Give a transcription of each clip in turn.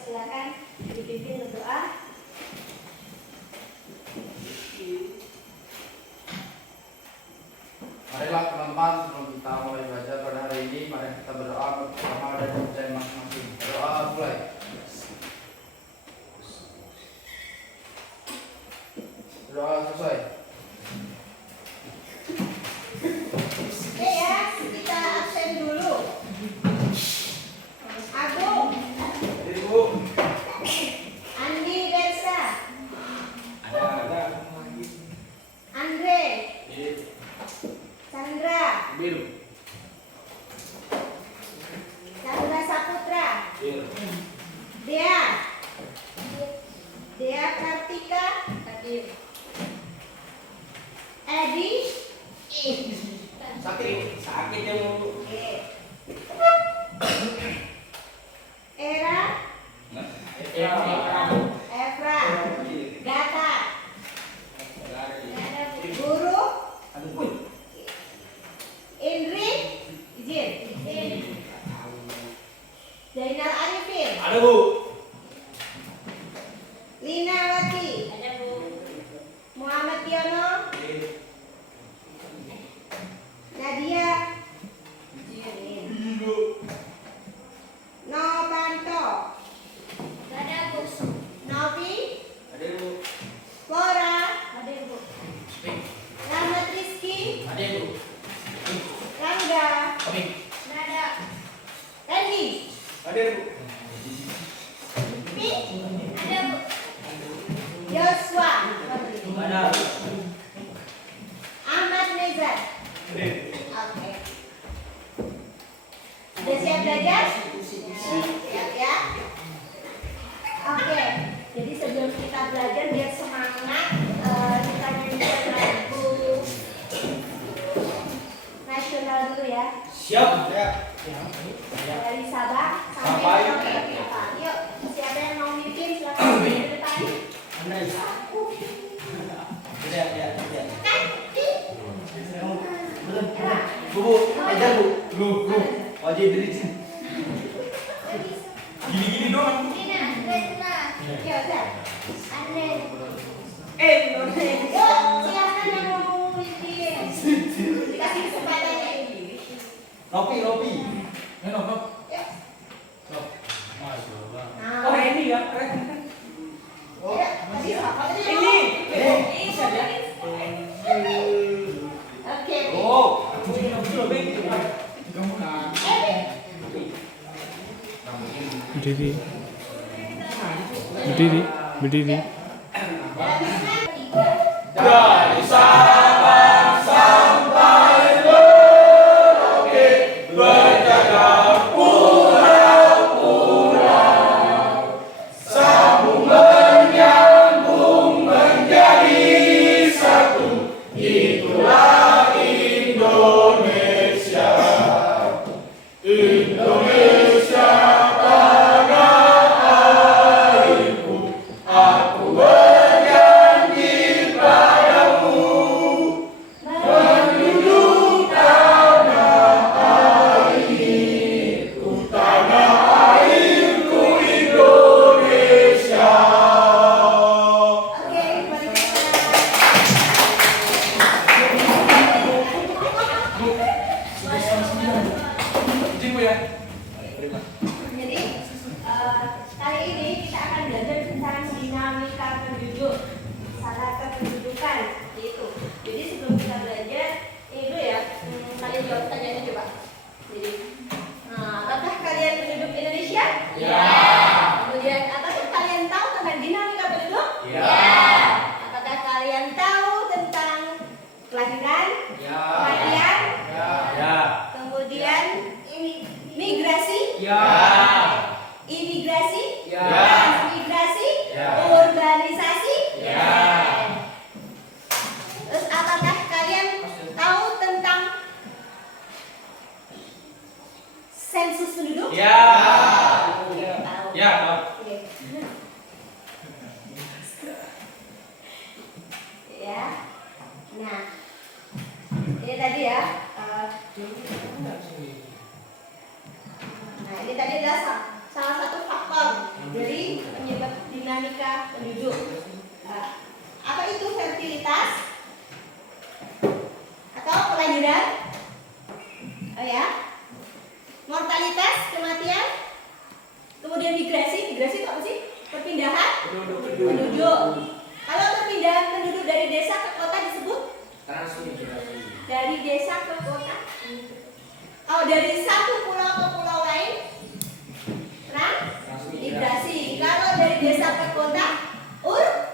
silakan dipimpin berdoa. Marilah teman-teman, sebelum kita mulai belajar pada hari ini, mari kita berdoa bersama dan percaya masing-masing. Berdoa mulai. Berdoa selesai. Oke ya, kita absen dulu. Agung, Ibu. Andi Bersa, Ada. Andre, Chandra, Biru. Chandra Saputra, Biru. Dea Kartika, Edi, Sakit yang mulu. Era, Evra, Gata, Guru, Indri, izin, Zainal Arifin, Ada Bu. Linawati, Muhammad Tiono, Nadia, Novanto, Novi, Ada Bu. Flora, Rahmat Rizky, Ada Bu. Rangga, Kami. Randy, Ada Bu. Pi, Joshua, Ada. Ahmad Nezar. Ada. Oke. Sudah siap belajar? Siap ya. Oke. Jadi sebelum kita belajar biar semangat, kita nyanyikan lagu nasional dulu ya. Siap. Dari Sabang sampai Sampai. Merauke. Yuk, siapa yang mau mimpin silakan di depan. Bu, ajar Bu. Lu. Wajib diri sini. Gini doang. Ya udah. Nona. Yuk, silakan yang mau mimpin. Dikasih kesempatan ya. Ropi. Yuk. Nah, Oh ini ya, keren. oh, tadi siapa tadi? Ini. Bisa ya? Oke. Oh. Berdiri. Dari Sabang sampai Merauke, berjaga pulau-pulau, sambung menyambung menjadi satu, itulah Indonesia. Indonesia tanah airku, aku berjanji padamu, menjunjung tanah airku Indonesia. Oke, mari kita. Izin Bu ya. Jadi kali ini kita akan belajar tentang dinamika penduduk, salah kependudukan gitu. Jadi sebelum kita belajar, ini dulu ya, kalian jawab pertanyaannya coba. Jadi, apakah kalian penduduk Indonesia? Ya. Kemudian, apakah kalian tahu tentang dinamika penduduk? Ya. Apakah kalian tahu tentang kelahiran, Ya. kematian, Ya. kemudian migrasi, Ya. imigrasi, Ya. transmigrasi, Ya. urbanisasi. Ya. Terus apakah kalian tahu tentang sensus penduduk? Ya. Tahu. Ya. Oke. Ya. Nah, ini tadi ya. Nah, ini tadi adalah salah satu faktor Jadi penyebab dinamika penduduk. Apa itu fertilitas? Atau kelahiran? Oh ya. Mortalitas, kematian. Kemudian migrasi. Migrasi itu apa sih? Perpindahan penduduk. Kalau perpindahan penduduk dari desa ke kota disebut? Transmigrasi. Dari desa ke kota. Oh, dari satu pulau ke pulau lain? Transmigrasi. Kalau dari desa ke kota?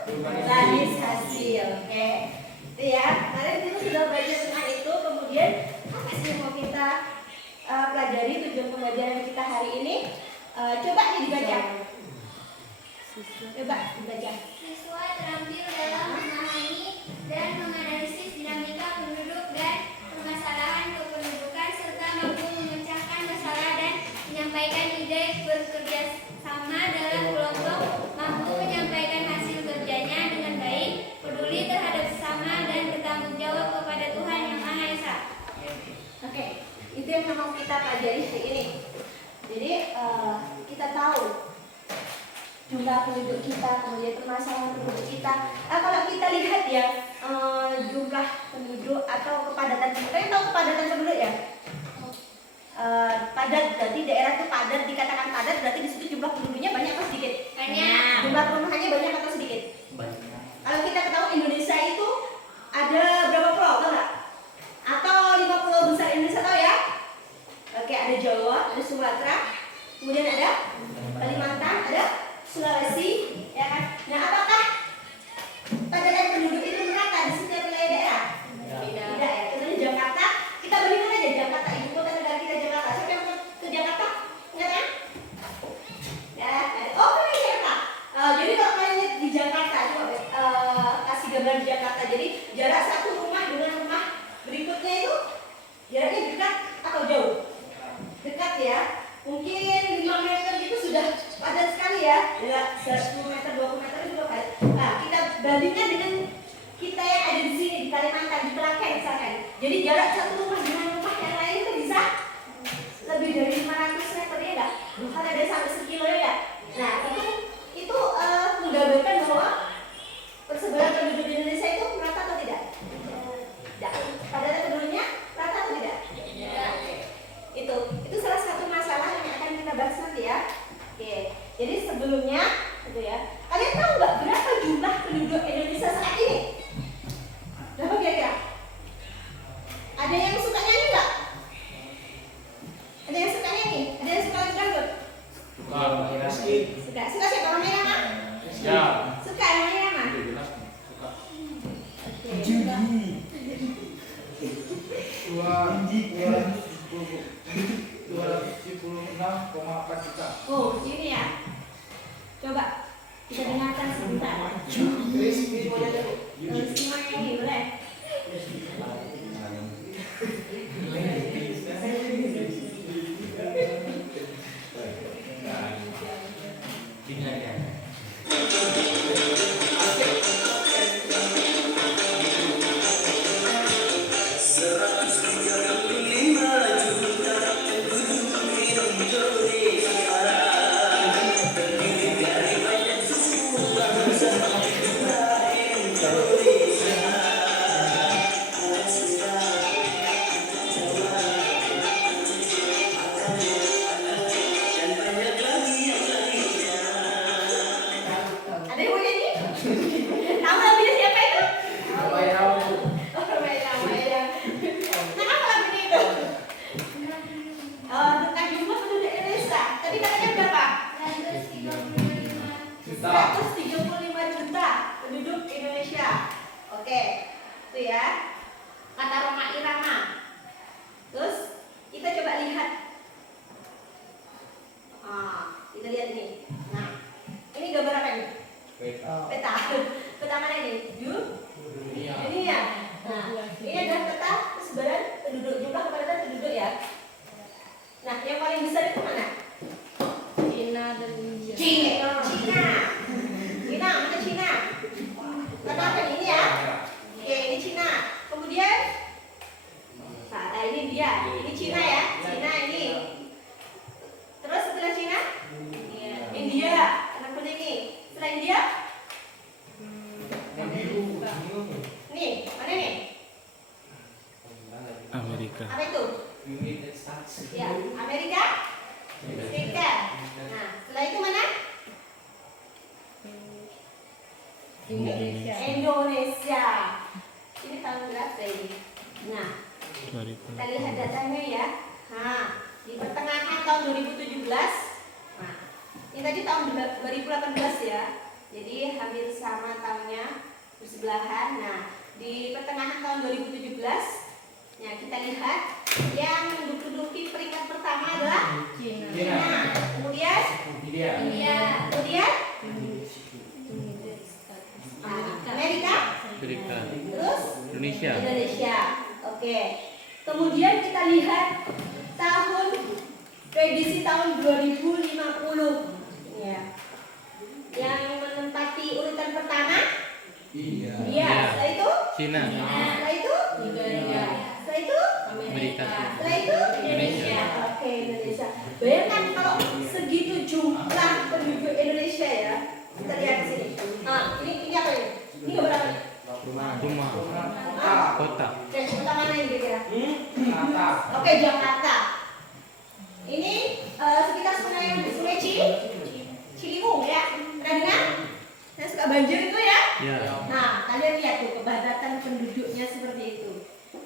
Urbanisasi. Oke. Itu ya. Kalian dulu sudah belajar tentang itu. Kemudian apa sih yang mau kita pelajari, tujuan pembelajaran kita hari ini? Coba nih dibaca. Coba dibaca. Siswa terampil dalam memahami dan menganalisis dinamika penduduk dan permasalahan kependudukan serta mampu memecahkan masalah dan menyampaikan ide bekerja sama dalam kelompok, mampu menyampaikan hasil kerjanya dengan baik, peduli terhadap sesama dan bertanggung jawab kepada Tuhan Yang Maha Esa. Oke, itu yang mau kita pelajari hari ini. Jadi kita tahu jumlah penduduk kita, kemudian permasalahan penduduk kita. Kalau kita lihat ya jumlah penduduk atau kepadatan penduduk, kalian tahu kepadatan penduduk ya? Padat, berarti daerah itu padat, dikatakan padat berarti di situ jumlah penduduknya banyak atau sedikit? Banyak. Jumlah perumahannya banyak atau sedikit? Banyak. Kalau kita ketahui Indonesia itu ada berapa pulau, tahu nggak? Atau 5 pulau besar Indonesia, tahu ya? Oke, ada Jawa, ada Sumatera, kemudian ada Kalimantan, ada Sulawesi, ya kan? Nah, apakah padat penduduk itu merata di setiap wilayah daerah? Tidak ya. Contohnya Jakarta, kita bandingkan aja Jakarta, ibu kota negara kita Jakarta. Siapa yang pernah ke Jakarta? Ingat kan? Ya, oh pernah ke Jakarta. Jadi kalau kalian lihat di Jakarta, coba kasih gambar di Jakarta. Jadi jarak satu rumah dengan rumah berikutnya itu jaraknya dekat atau jauh? Dekat ya. Mungkin 5 meter gitu sudah padat sekali ya. Ya, 10 meter, 20 meter itu juga padat. Nah, kita bandingkan dengan kita yang ada di sini di Kalimantan, di Klaten misalkan. Jadi jarak satu rumah dengan rumah yang lain itu bisa lebih dari 500 meter ya enggak? Kan ada sampai sekilo ya. Nah, itu menggambarkan bahwa persebaran penduduk di Indonesia itu merata atau tidak? Tidak. Padat penduduknya merata atau tidak? Tidak. Itu salah satu masalah yang akan kita bahas nanti ya. Oke. Jadi sebelumnya gitu ya. Kalian tahu nggak berapa jumlah penduduk Indonesia saat ini? Berapa kira-kira? Ada yang suka nyanyi nggak? Ada yang suka nyanyi? Ada yang suka lagu dangdut? Suka. Suka siapa? Namanya apa? Ya. Suka namanya apa? Suka. Oke. 276,4 juta. Oh, ini ya. Coba kita dengarkan sebentar. Crispy. Semua nyanyi boleh? Ada yang mau nyanyi? Nama lagunya siapa itu? Oh, Ramai. Nah, apa lagunya itu? Tentang jumlah penduduk Indonesia. Tadi katanya berapa? 135 juta penduduk Indonesia. Oke, itu ya. Kata Roma Irama. Terus kita coba lihat. Kita lihat ini. Nah, ini gambar apa ini? Peta. Peta mana ini? Dunia. Nah, ini adalah peta persebaran penduduk, jumlah kepadatan penduduk ya. Nah, yang paling besar itu mana? Cina dan India. Cina. Mana Cina? Kata apa ini ya? Oke, ini Cina. Kemudian, nah ini dia. Ini Cina ya. Cina ini. Terus setelah Cina? India. Indonesia. Ini tahun berapa ini? Nah, kita lihat datanya ya. Nah, di pertengahan tahun 2017. Nah, ini tadi tahun 2018 ya. Jadi hampir sama tahunnya, bersebelahan. Nah, di pertengahan tahun 2017, ya kita lihat yang menduduki peringkat pertama adalah China. Kemudian India. Kemudian Amerika. Terus Indonesia. Oke. Kemudian kita lihat tahun prediksi tahun 2050. Ya. Yang menempati urutan pertama India. Setelah itu Cina. Setelah itu Setelah itu Amerika. Setelah itu Indonesia. Oke, Indonesia. Bayangkan kalau segitu jumlah penduduk Indonesia ya. Kita lihat di sini. Nah, ini apa ini? Ini gambar apa? Rumah. Kota. Oke, kota mana ini kira-kira? Oke, Jakarta. Ini sekitar Sungai Ciliwung ya. Pernah dengar? Yang suka banjir itu ya? Ya. Nah, kalian lihat tuh kepadatan penduduknya seperti itu.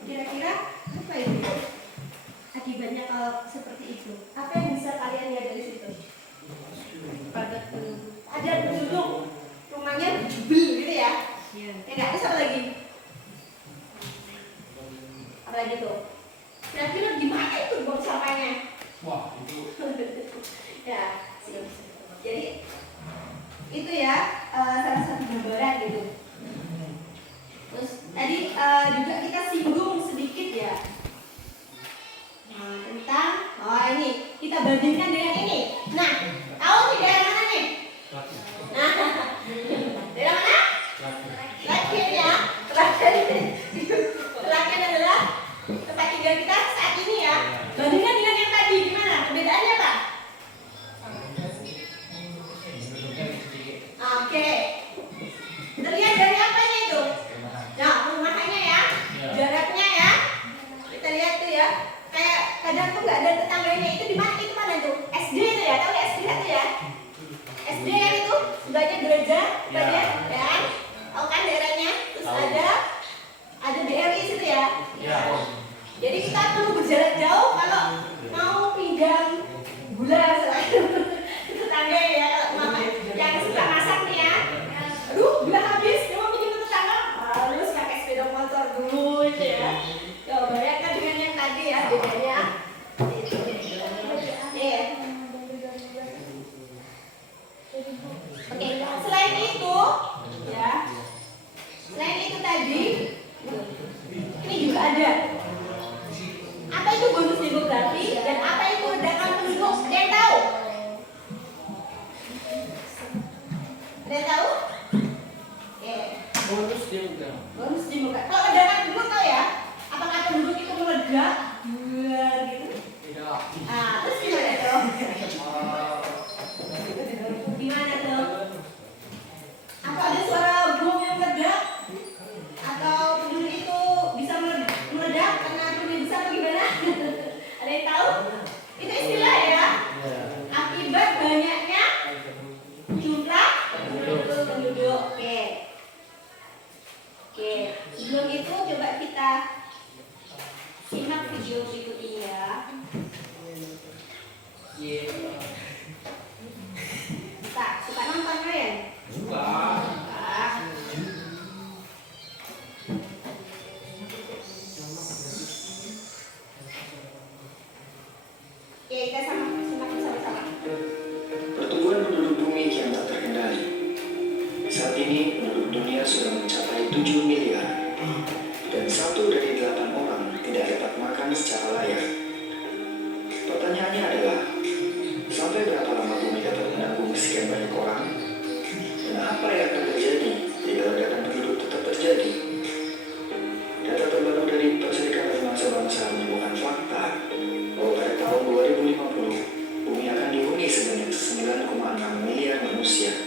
Kira-kira apa itu? Akibatnya kalau seperti itu. Apa yang bisa kalian lihat dari situ? Padat penduduk. Rumahnya berjubel gitu ya? Ya nggak, terus apa lagi? Apa lagi tuh? Kira-kira gimana itu buang sampahnya? Wah, itu Ya, jadi itu ya salah satu gambaran gitu. Terus tadi juga kita singgung sedikit ya tentang ini kita bandingkan dengan ini. Nah, tahu nih daerah mana nih? Nah, daerah mana? Terakhir ya. Terakhir adalah tempat tinggal kita saat ini ya. Bandingkan dengan yang tadi gimana? Perbedaannya apa? Oke. Terlihat dari apanya itu? Nah, rumahnya ya. Jaraknya ya. Kita lihat tuh ya. Kayak kadang tuh nggak ada tetangganya itu di mana? Itu mana tuh? SD itu ya. Tahu SD itu ya? SD kan itu sebelahnya gereja, bagian ya. Tahu kan daerahnya? Terus ada BRI situ ya. Jadi kita perlu berjalan jauh kalau mau pinjam gula tetangga ya, kalau mama yang suka masak nih ya. Aduh, gula habis, dia mau pinjam ke tetangga, harus pakai sepeda motor dulu gitu ya. Coba bayangkan dengan yang tadi ya, bedanya. Oke, selain itu ya, selain itu tadi ini juga ada. Apa itu bonus demografi dan apa itu ledakan penduduk? Ada yang tahu? Ada yang tahu? Oke. bonus demografi. Bonus demografi. Kalau ledakan penduduk tahu ya? Apakah penduduk itu meledak? Buar gitu? Tidak. Ah, terus gimana tuh? Gimana tuh? Apa ada suara bom yang meledak? Atau penduduk itu bisa meledak karena penduduk besar atau gimana? Ada yang tahu? Itu istilah ya. Akibat banyaknya jumlah penduduk. Oke. Sebelum itu coba kita simak video berikut ini ya. Suka nonton kalian? Suka. Oke, kita simak bersama-sama. Pertumbuhan penduduk bumi kian tak terkendali. Saat ini penduduk dunia sudah mencapai 7 miliar dan 1 dari 8 orang tidak dapat makan secara layak. Pertanyaannya adalah, sampai berapa lama bumi dapat menampung sekian banyak orang? Dan apa yang akan terjadi jika ledakan penduduk tetap terjadi? Data terbaru dari Perserikatan Bangsa-Bangsa menemukan fakta bahwa pada tahun 2050 bumi akan dihuni sebanyak 9,6 miliar manusia.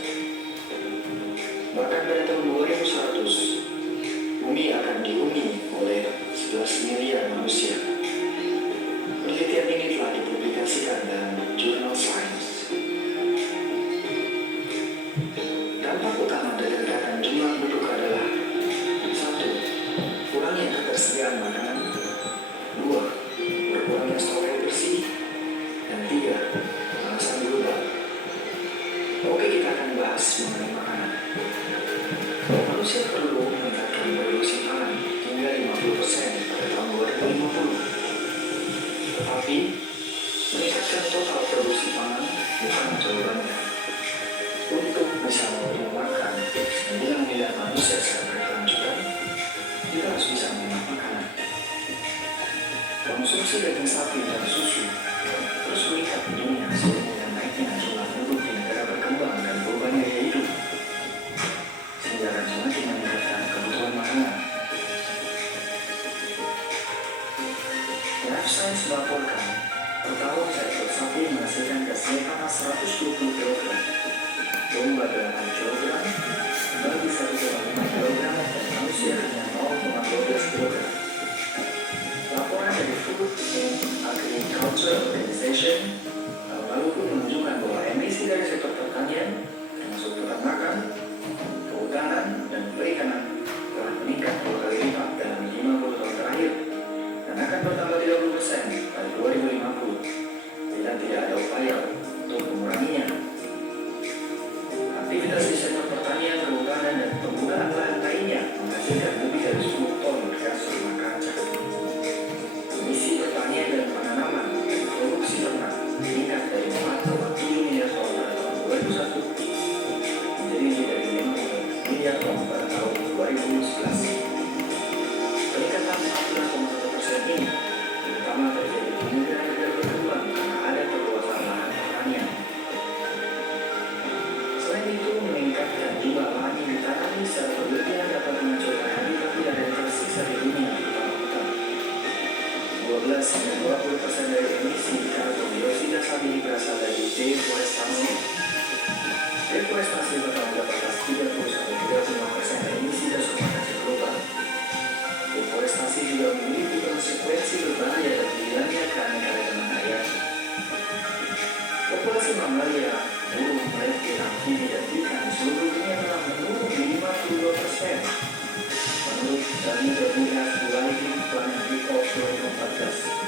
Bahkan pada tahun 2100 bumi akan dihuni oleh 11 miliar manusia. Penelitian ini telah dipublikasikan dalam jurnal Science. Dampak utama jawabannya. Untuk bisa memberi makan 9 miliar manusia secara berkelanjutan, kita harus bisa mengolah makanan. Konsumsi daging sapi dan susu terus meningkat di dunia seiring dengan naiknya jumlah penduduk di negara berkembang dan berubahnya gaya hidup, sehingga akan semakin meningkatkan kebutuhan makanan. Life Science melaporkan, per tahun seekor sapi menghasilkan gas metana 120 kg, domba 8 kg, babi 1,5 kg, dan manusia hanya 0,12 kg. Laporan dari Food and Agriculture Organization tahun lalu pun menunjukkan bahwa emisi dari sektor pertanian, termasuk peternakan, kehutanan, dan perikanan, telah meningkat 2 kali lipat dalam 50 tahun terakhir dan akan bertambah 30% pada 2050 bila tidak ada upaya untuk menguranginya. Aktivitas di sektor pertanian, kehutanan, dan penggunaan lahan lainnya menghasilkan lebih dari 10 ton gas rumah kaca. Emisi pertanian dan penanaman dan produksi ternak meningkat dari 4,7 miliar ton pada tahun 2001 menjadi lebih dari 50 miliar ton pada tahun 2011. Peningkatan 14,1% ini terutama terjadi di negara-negara berkembang karena ada perluasan lahan pertanian. Selain itu, meningkatkan jumlah lahan yang ditanami secara berlebihan dapat menghancurkan habitat liar yang tersisa di dunia, terutama hutan. 12-20% dari emisi karbon dioksida saat ini berasal dari deforestasi. Deforestasi bertanggung jawab atas 30-35% emisi gas rumah kaca global. Deforestasi juga memiliki konsekuensi berbahaya bagi hilangnya keanekaragaman hayati. Populasi mamalia, burung, reptil, amfibi, dan ikan di seluruh dunia telah menurun 52%. Menurut WWF Wildlife Planet Report 2014.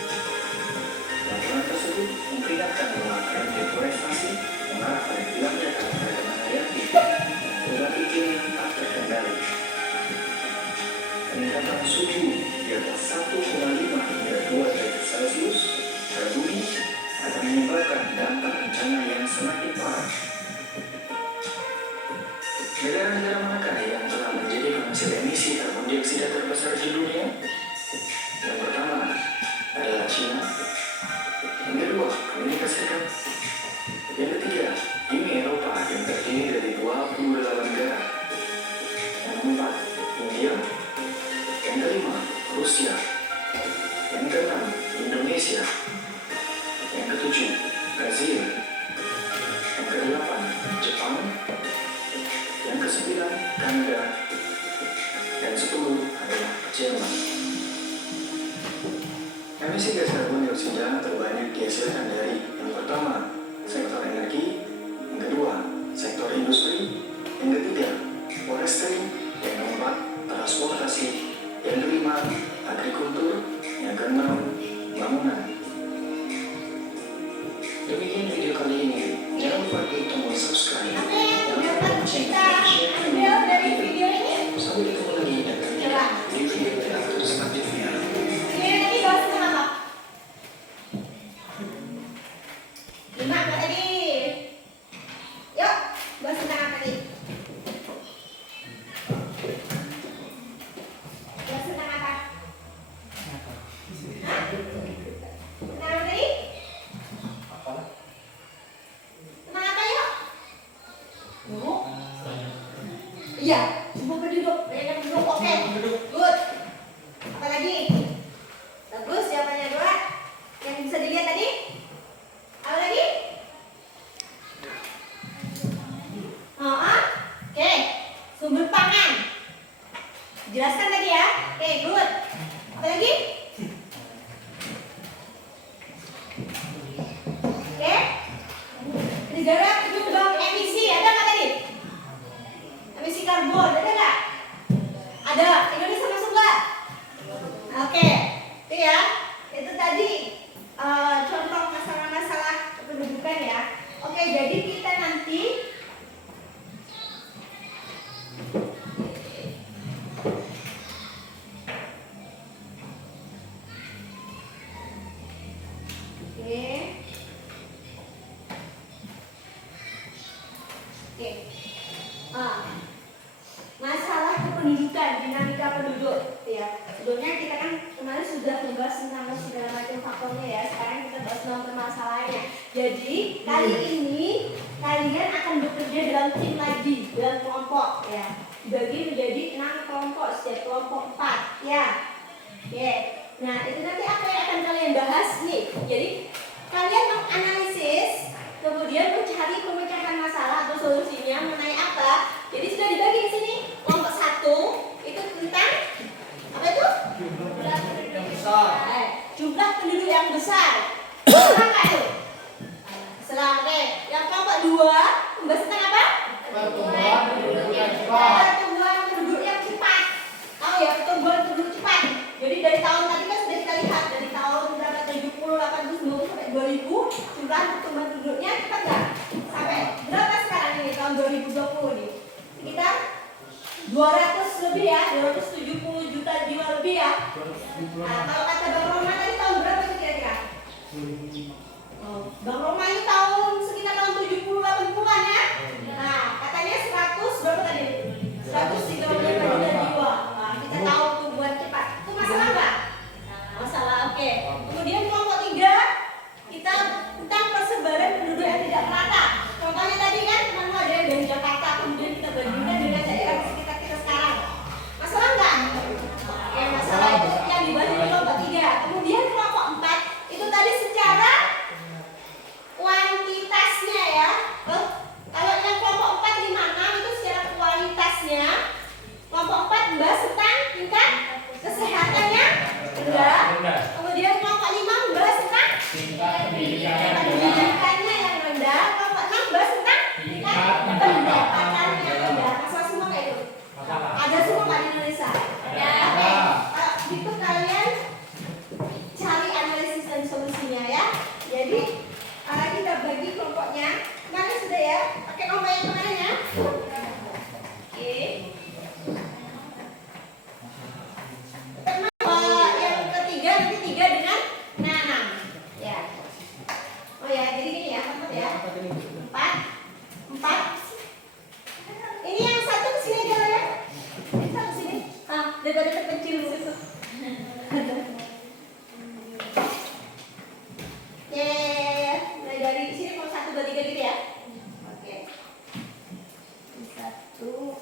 Laporan tersebut memperingatkan bahwa tren deforestasi mengarah pada hilangnya keanekaragaman hayati dan perubahan iklim yang tak terkendali. Peningkatan suhu di atas 1,5 hingga 2 derajat Celcius pada bumi akan menyebabkan dampak bencana yang semakin parah. Negara-negara manakah yang telah menjadi penghasil emisi karbon dioksida terbesar di dunia? Yang pertama adalah China, yang kedua Amerika Serikat, yang ketiga Uni Eropa yang terdiri dari 28 negara, yang keempat India, yang kelima Rusia, yang keenam Indonesia, yang ketujuh Brazil, yang kedelapan Jepang, yang kesembilan Kanada, dan 10 adalah Jerman. Emisi gas karbon dioksida terbanyak dihasilkan dari yang pertama sektor energi, yang kedua sektor industri, yang ketiga forestry, yang keempat transportasi, yang kelima agrikultur, yang keenam bangunan. Demikian video kali ini. Jangan lupa klik tombol subscribe. Apa yang dapat kita ambil dari video ini? Sampai ketemu lagi dan Coba. di video terakhir selanjutnya. Ini tadi bahas tentang apa? 5 apa tadi? Yuk, bahas tentang apa tadi? Bahas tentang apa? Hah? Tentang apa tadi? Tentang apa yuk? Duduk. Iya, semua berduduk. Banyak yang duduk. Oke. Good. Apa lagi? Bagus jawabannya 2. Yang bisa dilihat tadi? Apa lagi? Oke. Sumber pangan. Jelaskan tadi ya. Oke, good. Apa lagi? Oke. Negara penyumbang emisi ada nggak tadi? Emisi karbon ada nggak? Ada. Indonesia masuk nggak? Oke. Itu ya. Itu tadi contoh masalah-masalah kependudukan ya. Oke, jadi kita nanti oke. Oke. Masalah kependudukan, dinamika penduduk, ya. Sebelumnya kita kan kemarin sudah membahas tentang segala macam faktornya ya. Sekarang kita bahas tentang permasalahannya. Jadi kali ini kalian akan bekerja dalam tim lagi, dalam kelompok, ya. Dibagi menjadi 6 kelompok, setiap kelompok 4, ya. Oke. Nah itu nanti apa yang akan kalian bahas nih? Jadi kalian menganalisis, kemudian mencari pemecahan masalah atau solusinya mengenai apa. Jadi sudah dibagi di sini. Kelompok 1 itu tentang apa itu? Jumlah penduduk yang besar. Jumlah penduduk yang besar. Apa itu? Oke. Yang kelompok 2 membahas tentang apa? Pertumbuhan penduduk yang cepat. Pertumbuhan penduduk yang cepat. Tahu ya, pertumbuhan penduduk cepat. Jadi dari tahun tadi kan sudah kita lihat dari tahun berapa 70, 80, 90 sampai 2000 jumlah pertumbuhan penduduknya cepat nggak? Sampai berapa sekarang ini tahun 2020 nih? Sekitar 200 lebih ya, 270 juta jiwa lebih ya. Nah, kalau kata Bang Roma tadi tahun berapa itu kira-kira? Bang Roma ini tahun sekitar tahun 70 80-an ya. Nah, katanya 100 berapa tadi? 135 juta jiwa. Nah, kita tahu tumbuhan cepat. Itu masalah nggak? Masalah, oke. Kemudian kelompok 3 kita tentang persebaran penduduk yang tidak merata. Contohnya tadi kan teman ada yang dari Jakarta, kemudian kita bandingkan dengan daerah di sekitar kita sekarang. Masalah nggak? Oke, masalah itu yang dibahas di kelompok 3. Kemudian kelompok 4 itu tadi secara kuantitasnya ya. Kalau yang kelompok 4, 5, 6 itu secara kualitasnya. Kelompok 4 membahas tentang tingkat kesehatannya rendah. Kemudian kelompok 5 membahas tentang pendidikannya yang rendah. Kelompok 6 membahas tentang tingkat pendapatannya yang rendah. Masalah semua kayak itu. Ada semua nggak di Indonesia? Oke. Itu kalian cari analisis dan solusinya ya. Jadi kita bagi kelompoknya. Kemarin sudah ya. Pakai nomor yang kemarin ya. Oke. Yang ketiga nanti 3 dengan 6 ya. Oh ya, jadi gini ya, 4 ya. 4. Ini yang satu kesini aja ya. Ini satu sini. Daripada terpencil situ. Ya. Mulai dari sini mau 1, 2, 3 gitu ya. Oke. 1, 2.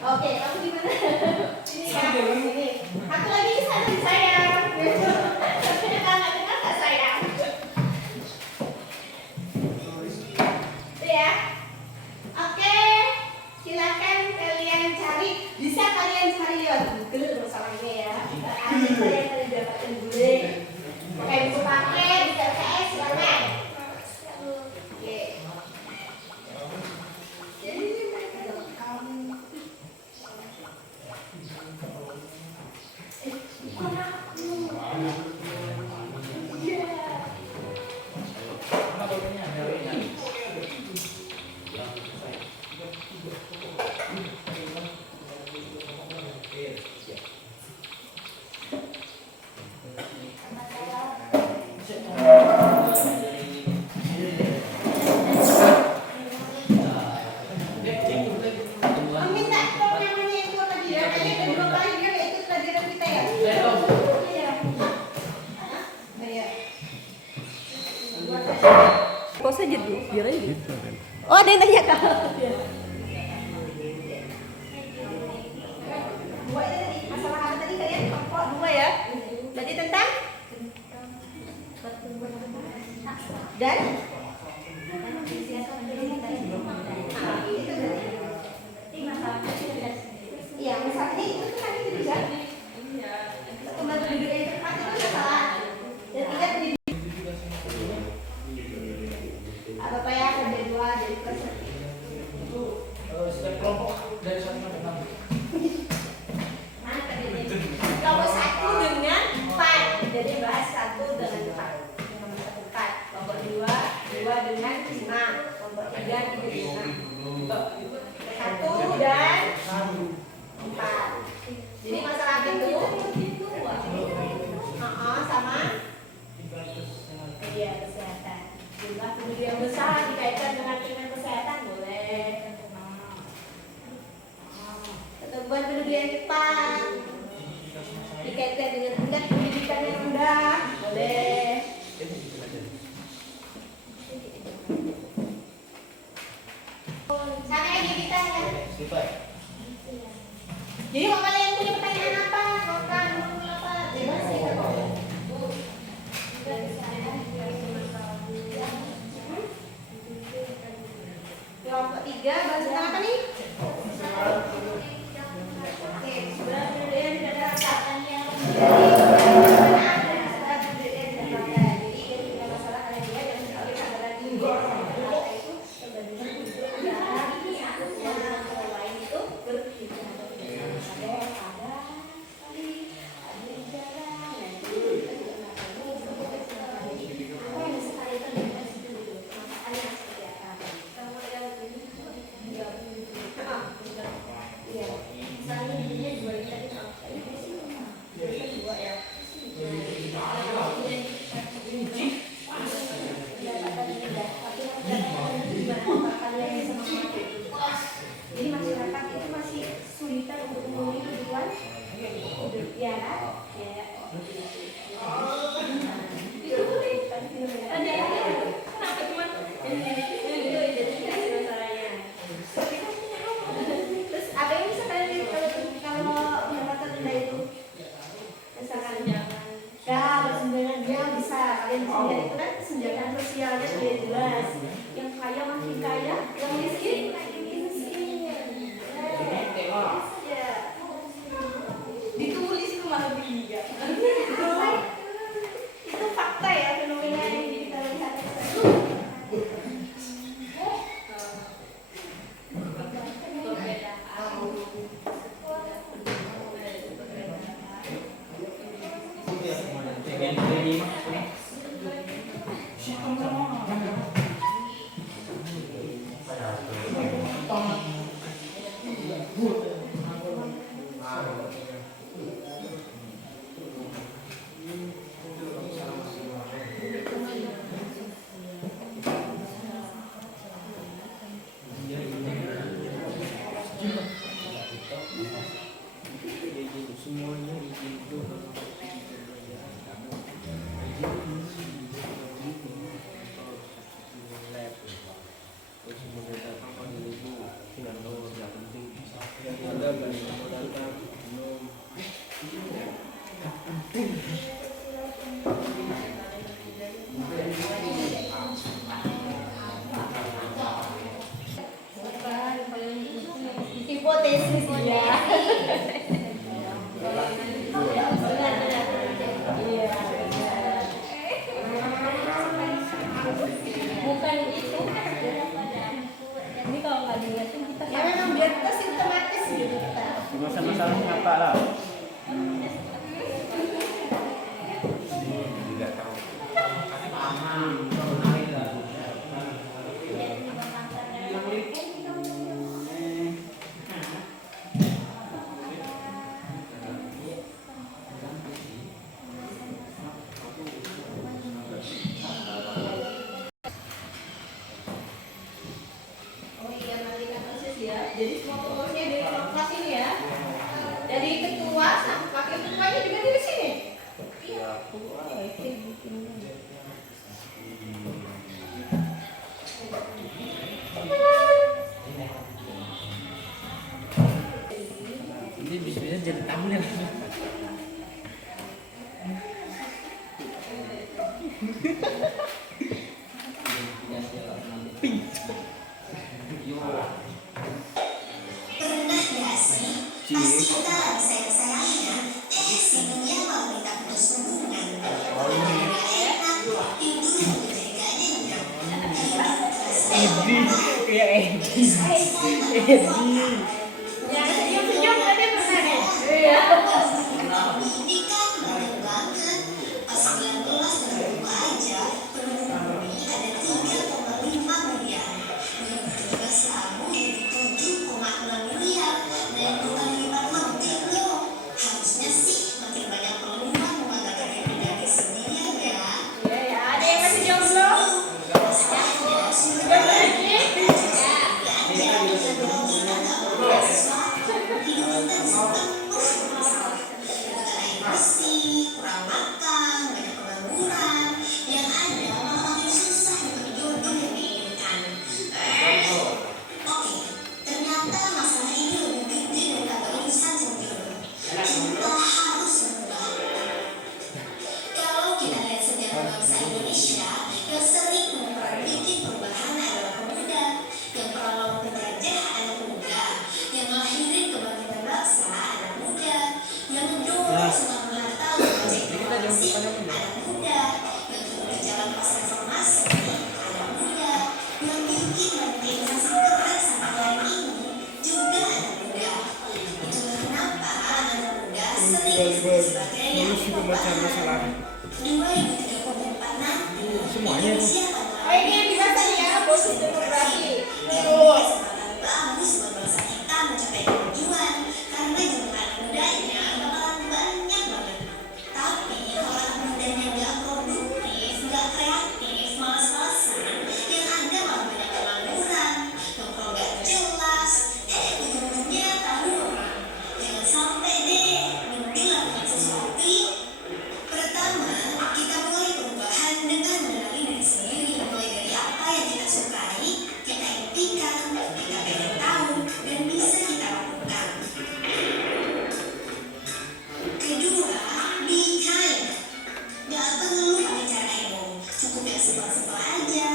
Oke, kamu di mana? Sini ya, sini. Satu lagi sana sayang. Dengar sayang. Ya. Oke, silakan kalian cari. Bisa kalian cari lewat Google masalahnya ya. Ada yang kalian dapatkan Google. Pakai buku pakai, bisa LKS silakan. Oke. Pause aja dulu, biar aja gitu. Oh, ada yang tanya kak. Dua itu tadi, masalah apa tadi kalian? Kelompok 2 ya. Berarti tentang dan iya, masalah ini itu kan itu juga. Pertumbuhan penduduk yang cepat itu masalah. Dan tidak apa ya, ada 2 jadi plus 1. Setiap kelompok lagi jadi. Nah, 1 dan 4. Jadi masalah itu sama iya kesehatan. Jumlah penduduk yang besar dikaitkan dengan kesehatan boleh. Pertumbuhan penduduk yang cepat dikaitkan dengan tingkat pendidikan yang rendah boleh. Sama lagi kita ya. Jadi kalau kalian punya pertanyaan apa? Bukan apa? Bebas kita boleh. Kelompok 3 bahas tentang apa nih? Oke, sebelah penduduk yang tidak ada rasa. Jadi masyarakat itu masih sulitan untuk memenuhi kebutuhan hidup, ya kan? Ya. Ada kenapa cuma masalahnya? Terus apa yang bisa kalian kalau pendapatan rendah itu? Misalkan ya bersenjangan dia bisa kalian sendiri itu kan kesenjangan sosialnya sudah jelas. Yang kaya makin kaya, yang miskin makin miskin. Ditulis itu malah berliga. Itu fakta ya, fenomena yang kita lihat. Hipotesis ya. Bukan itu. Ini kalau nggak dilihatin kita ya memang biar kita sistematis gitu kita. Masalah-masalahnya apa lah? Tidak tahu. Jadi semua pengurusnya dari kelas ini ya. Dari ketua sampai wakil ketuanya juga dari sini. Iya. Ini bisa jadi thumbnail. Kayak Edi. Yang senyum tadi pernah nih. Iya. ngelahirin kebangkitan bangsa anak muda, yang mendorong Soekarno Hatta untuk menjadi reformasi anak muda, yang turun ke jalan pas reformasi anak muda, yang bikin organisasi keren sampai hari ini juga anak muda. Itulah kenapa anak muda sering disebut sebagai yang perubahan. Di 2034 nanti Semuanya tuh. Indonesia Oh, ini yang dibaca ya, posisi demografi. Betul. Kesempatan bagus buat bangsa kita mencapai kemajuan karena jumlah anak mudanya bakalan banyak banget. Tapi kalau anak mudanya nggak produktif, nggak kreatif, malas-malasan, yang ada malah banyak pengangguran, nongkrong nggak jelas, ujung-ujungnya tahu orang. Jangan sampai deh mimpi lakukan sesuatu yuk. Pertama, kita mulai perubahan dengan mengenali diri sendiri, mulai dari apa yang kita sukai, kita impikan, kita pengen tahu, dan bisa kita lakukan. Kedua, be kind. Gak perlu pakai cara heboh, cukup yang simpel-simpel aja.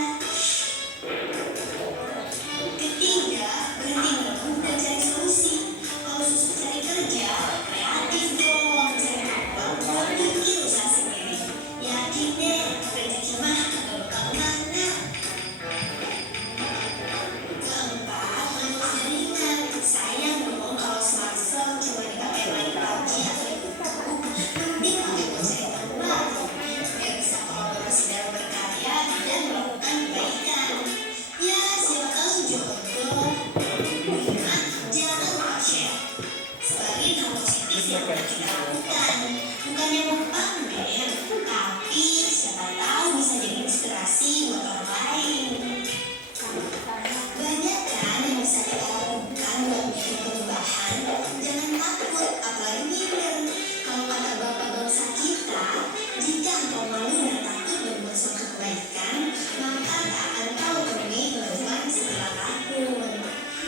Ketiga, berhenti mengeluh dan cari solusi. Kalau susah cari kerja, kreatif dong, cari uang, bikin usaha sendiri. Yakin deh, rezeki mah gak bakal mana. Keempat, menurut jaringan. Sayang dong kalau smartphone cuma dipakai main PUBG atau ikut buku. Mending pakai buat cari teman baru, biar bisa kolaborasi dalam berkarya dan melakukan kebaikan. Ya, siapa tahu jodoh. Lima, jangan lupa share. Sebarin hal positif yang pernah kita lakukan. Bukannya mau pamer, tapi siapa tahu bisa jadi inspirasi buat orang lain. Banyak kan yang bisa kita lakukan buat bikin perubahan. Jangan takut, apalagi minder. Kalau kata bapak bangsa kita, jika engkau malu dan takut berbuat suatu kebaikan, maka tak akan tahu temui perubahan setelah tahun.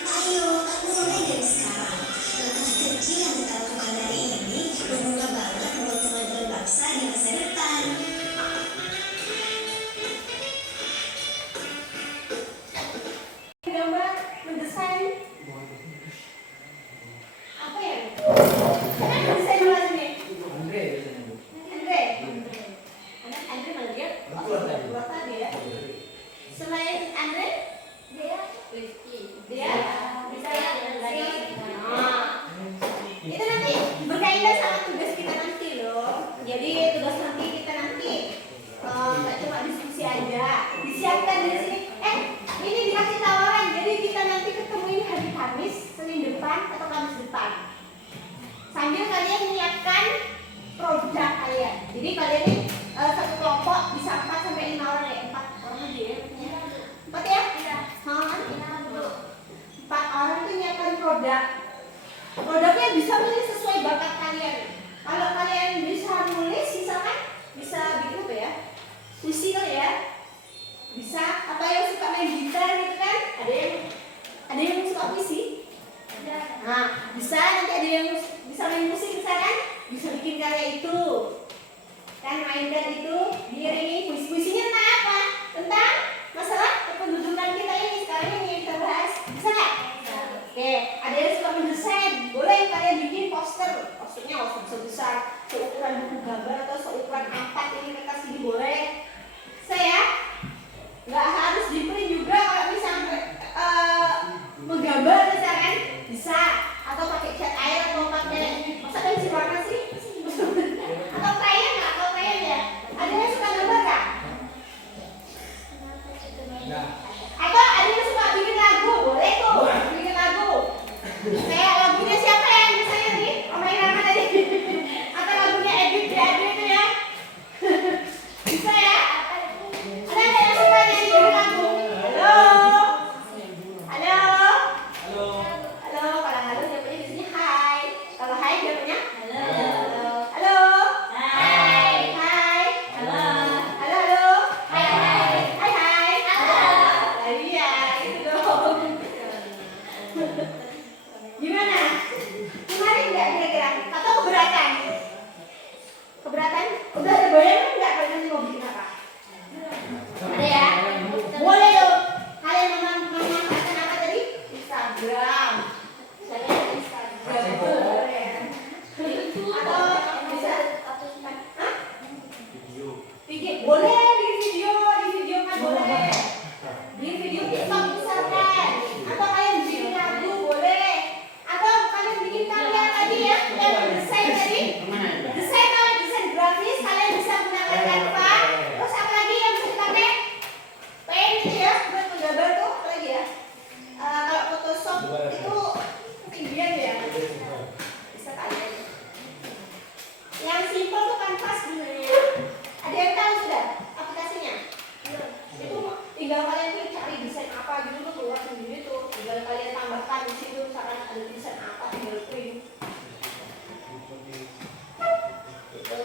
Ayo, mulai dari sekarang. Langkah kecil yang kita lakukan hari ini berguna banget buat kemajuan bangsa di masa depan. Gambar, mendesain. Apa ya? Kan mendesain dulu nih. Andre biasanya Bu. Andre. Andre mana dia? Dua tadi ya. Selain Andre, dia bisa lagi. Itu nanti berkaitan sama tugas kita nanti loh. Jadi tugas nanti kita nanti nggak cuma diskusi aja, disiapkan dari sini. Ini dikasih tawaran. Jadi kita nanti ketemu ini hari Kamis, Senin depan atau Kamis depan. Sambil kalian menyiapkan produk kalian. Jadi kalian ini satu kelompok bisa 4 sampai 5 orang ya, 4 orang aja ya. 4 ya? Iya. 4 orang tuh nyiapkan produk. Produknya bisa milih sesuai bakat kalian. Kalau kalian bisa nulis, misalkan bisa bikin apa ya? Puisi kali ya? Bisa. Atau yang suka main gitar gitu kan? Ada yang suka puisi? Nah, bisa nanti ada yang bisa main musik misalkan? Bisa bikin karya itu. Kan mainkan itu, diiringi puisi-puisinya tentang apa? Tentang masalah kependudukan kita ini sekarang ini yang kita bahas. Bisa nggak? Oke, ada yang suka mendesain, boleh kalian bikin posternya besar, seukuran buku gambar atau seukuran A4 ini kertas ini boleh. Saya nggak harus di print juga kalau misalnya menggambar misalkan bisa, atau pakai cat air atau pakai masa pensil warna sih, atau crayon nggak? Atau crayon ya? Ada yang suka gambar nggak? Atau ada yang suka bikin lagu, boleh tuh bikin lagu. Kayak lagunya siapa ya misalnya nih? Om Irama tadi. Atau lagunya Edit itu ya. Bisa ya? Ada yang suka nyanyi bikin lagu? Halo? Halo? Halo? Kalau halo jawabnya biasanya hai. Kalau hai jawabnya? Halo. Halo? Hai. Hai. Halo. Halo, halo. Hai, hai. Hai, hai. Halo. Iya, gitu dong. Gimana? Kemarin nggak kira-kira? Atau keberatan? Keberatan? Udah ada bayangan nggak kalian nanti mau bikin apa? Ada ya? Boleh loh. Kalian memanfaatkan apa tadi? Instagram. Misalnya itu ketinggian ya. Bisa kalian. Yang simpel tuh kanvas sebenarnya. Ada yang tahu sudah aplikasinya? Itu tinggal kalian tuh cari desain apa gitu tuh keluar sendiri tuh. Tinggal kalian tambahkan di situ misalkan ada desain apa tinggal print. Gitu.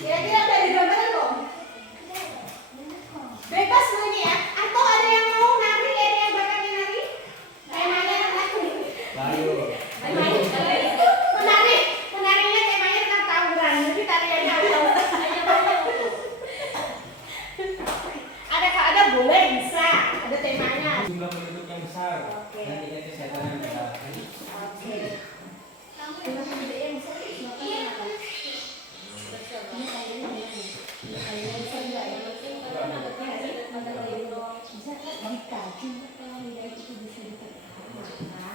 Kira-kira udah ada gambaran belum? Bebas semuanya ya. Atau ada yang mau nari, ada yang bakatnya nari? Temanya nari. Menarinya temanya tentang tawuran. Jadi tariannya hanya banyak. Ada boleh bisa. Ada temanya. Jumlah penduduk yang besar. Oke. Dan tingkat kesehatan yang besar. Oke. Jumlah penduduk yang besar itu apa? Ini kayaknya bisa enggak ya? Bisa kan dikaji kalau nilai itu bisa diterima.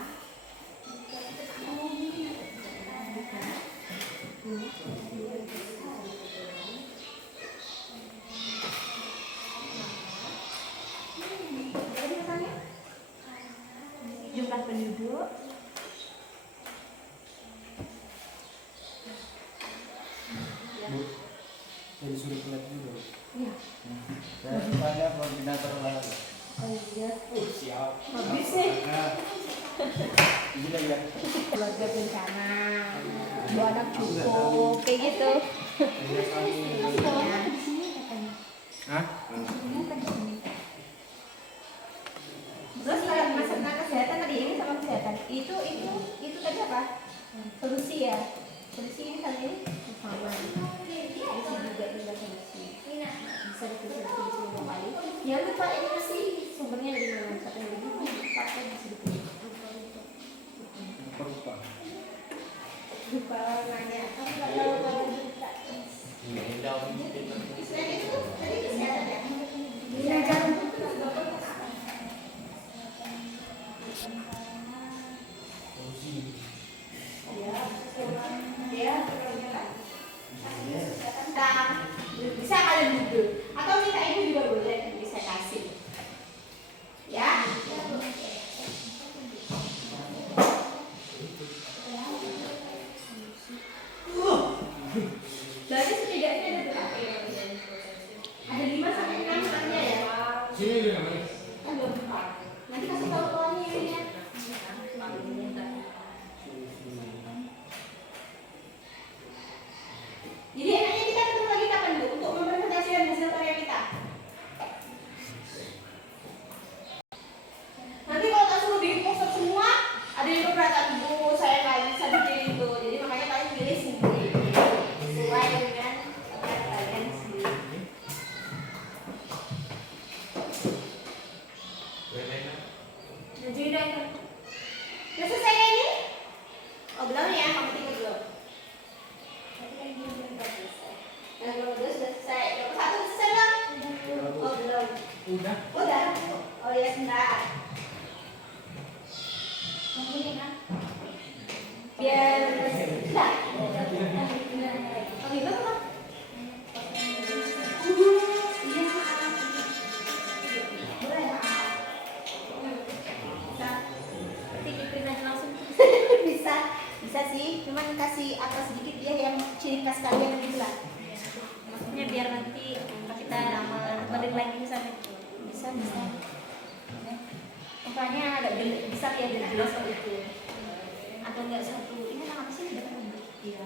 Jumlah penduduk Jadi suruh pelat dulu. ya. Saya tanya koordinator lalu. Oh iya. Siap. Habis nih. Gila ya. Keluarga bencana, dua anak cukup, kayak gitu. Ya. Hah? Terus kalau masalah kesehatan tadi ini sama kesehatan itu tadi apa? Solusi ya. Solusi ini sama ini sama. Solusi juga ini adalah solusi. Bisa ditulis dua kali. Jangan lupa ini masih sumbernya dari mana? Satu yang lebih pakai bisa ditulis. Lupa nanya kamu nggak tahu kalau kita. Selain itu tadi kesehatan ya. Belajar untuk bisa kalian duduk atau minta ibu juga boleh bisa kasih ya. Berarti setidaknya ada berapa ya? Ada 5 sampai 6 namanya ya. Sini namanya. Kan belum 4. Nanti kasih tahu kawannya ya. Jadi enaknya kita ketemu lagi kapan Bu untuk mempresentasikan hasil karya kita? Nanti kalau tak suruh di poster semua, ada yang keberatan Bu, saya nggak bisa bikin itu. Jadi makanya kalian pilih sendiri sesuai dengan karya kalian sendiri. Dan juga itu. Udah selesai kan ini? Oh belum ya, kamu tinggal belum? Nah, kalau udah sudah selesai. Yang satu selesai belum? Oh belum. Udah. Udah. Oh ya sebentar. Biar sudah. Oh gitu kan? Iya. Boleh ya? Bisa. Nanti diprint aja langsung. Bisa sih. Cuman kasih apa sedikit dia yang ciri khas kalian gitu lah. Maksudnya biar nanti kita balik lagi misalnya. Bisa. Makanya agak bisa ya biar jelas kalau itu. Atau enggak satu. Ini nama apa sih? Iya.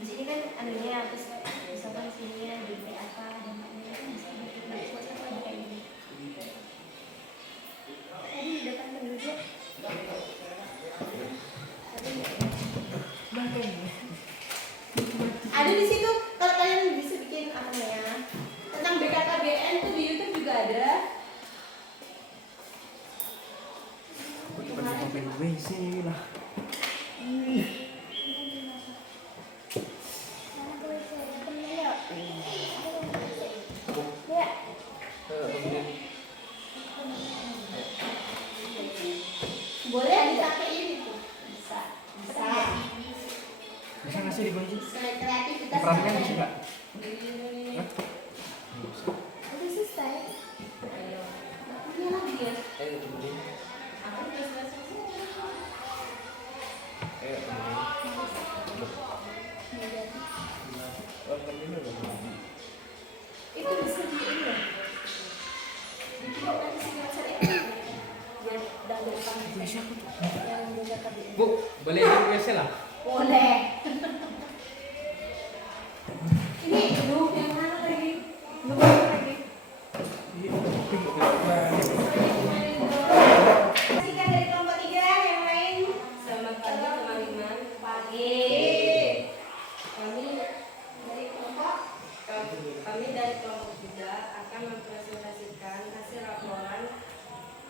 Di sini kan anunya terus misalkan sininya di apa dan lain-lain bisa enggak suatu apa kayak gini. Tadi di depan penduduk. Ada di situ kalau kalian bisa bikin apa ya tentang BKKBN tuh di YouTube juga ada. Pengen WC lah. Ya. Boleh dipakai ini tuh. Bisa. Bisa ngasih di kunci. Kreativitas. Perannya bisa nggak? Udah selesai. Ini lagi ya. Itu bisa di ini ya. Dicoba nanti sini saya biar dari depan yang menjaga tadi. Bu, boleh biasa lah. Boleh. Ini lu yang mana lagi? Lu mana lagi? Kasihkan dari kelompok 3 yang lain. Selamat pagi teman-teman. Pagi. Kami dari kelompok 3 akan mempresentasikan hasil laporan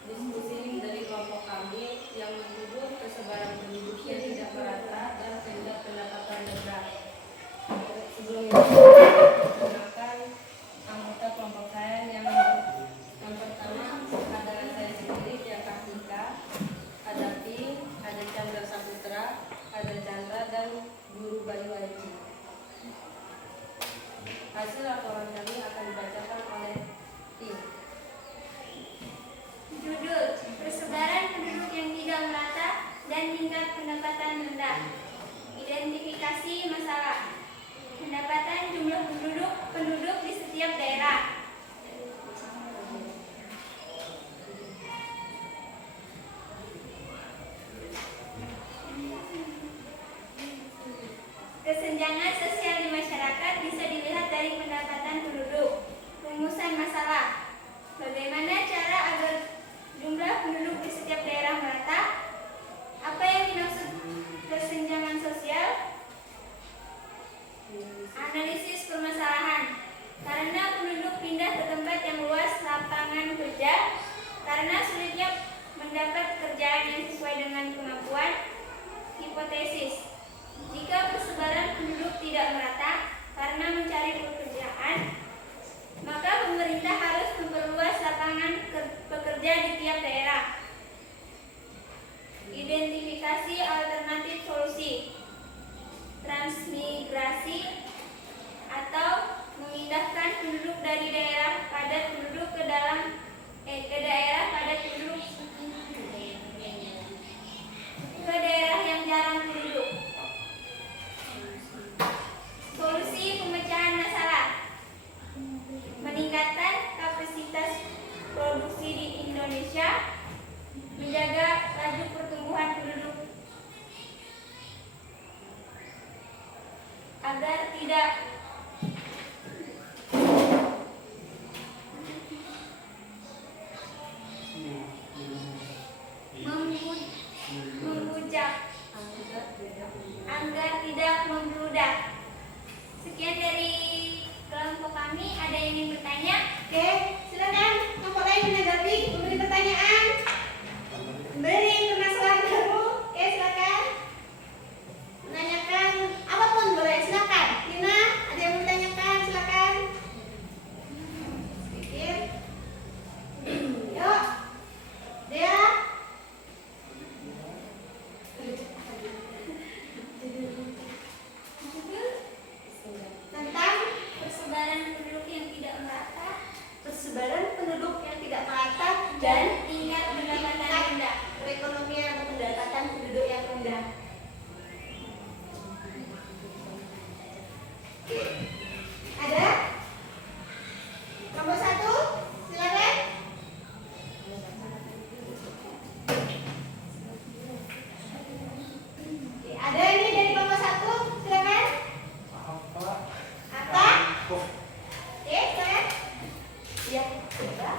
diskusi dari kelompok kami yang menyebut persebaran penduduk yang tidak merata dan tingkat pendapatan rendah. Sebelum itu, perkenalkan anggota kelompok saya yang pertama adalah saya sendiri, Tia Kartika, ada Pink, ada Chandra Saputra, ada Chandra dan Guru Bayu Haji. Hasil laporan kami akan dibacakan oleh Pink. Judul: Persebaran penduduk yang tidak merata dan tingkat pendapatan rendah. Identifikasi masalah. Pendapatan jumlah penduduk di setiap daerah. Kesenjangan sosial di masyarakat bisa dilihat dari pendapatan penduduk. Rumusan masalah. Bagaimana cara agar jumlah penduduk di setiap daerah merata? Apa yang dimaksud kesenjangan sosial? Analisis permasalahan. Karena penduduk pindah ke tempat yang luas lapangan kerja, karena sulitnya mendapat kerjaan yang sesuai dengan kemampuan. Hipotesis. Jika persebaran penduduk tidak merata karena mencari pekerjaan, maka pemerintah harus memperluas lapangan pekerja di tiap daerah. Identifikasi alternatif solusi. Transmigrasi atau memindahkan penduduk dari daerah padat penduduk ke daerah padat penduduk ke daerah yang jarang penduduk. Solusi pemecahan masalah. Meningkatkan kapasitas produksi di Indonesia, menjaga laju pertumbuhan penduduk agar tidak membujak, agar tidak membludak. Sekian dari kelompok kami. Ada yang ingin bertanya? Oke, silakan kelompok lain menanggapi, memberi pertanyaan, memberi permasalahan baru. Oke, silakan. Menanyakan apapun boleh, silakan. Lina, ada yang mau ditanyakan? Silakan. Sedikit. Yuk. Dea. Tentang Persebaran penduduk yang tidak merata persebaran penduduk yang tidak merata dan tingkat pendapatan rendah. perekonomian atau pendapatan penduduk yang rendah. Ada? Nomor 1, silakan. Oke, ada ini dari nomor 1, silakan. Apa? Oke, silakan. Ya, coba.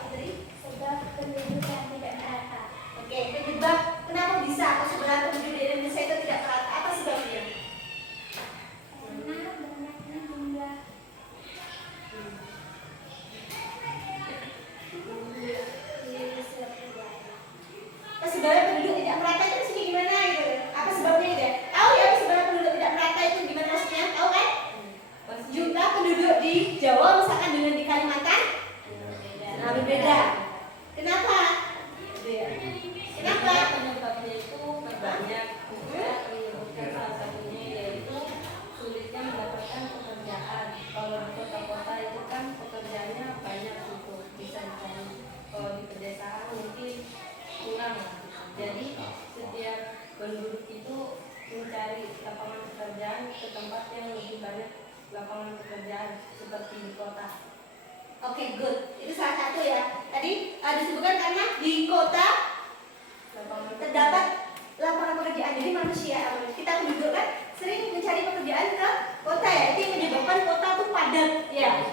Audrey. Sebab penduduk yang tidak merata. Oke, penyebab kenapa bisa persebaran penduduk di Indonesia itu tidak merata? Apa sebabnya? Karena banyaknya jumlah Persebaran penduduk tidak merata itu maksudnya gimana gitu? Apa sebabnya gitu ya? Tahu ya persebaran penduduk tidak merata itu gimana maksudnya? Tahu kan? Jumlah penduduk di Jawa misalkan dengan di Kalimantan, nah berbeda. Kenapa? Kenapa? Penyebabnya itu banyak. Menyebutkan salah satunya yaitu sulitnya mendapatkan pekerjaan. Kalau di kota-kota itu kan pekerjaannya banyak untuk bisa dicari. Kalau di pedesaan mungkin kurang tapi di kota. Oke, good. Itu salah satu ya. Tadi disebutkan karena di kota terdapat lapangan pekerjaan. Jadi manusia, kita penduduk kan sering mencari pekerjaan ke kota ya. Itu yang menyebabkan kota tuh padat ya.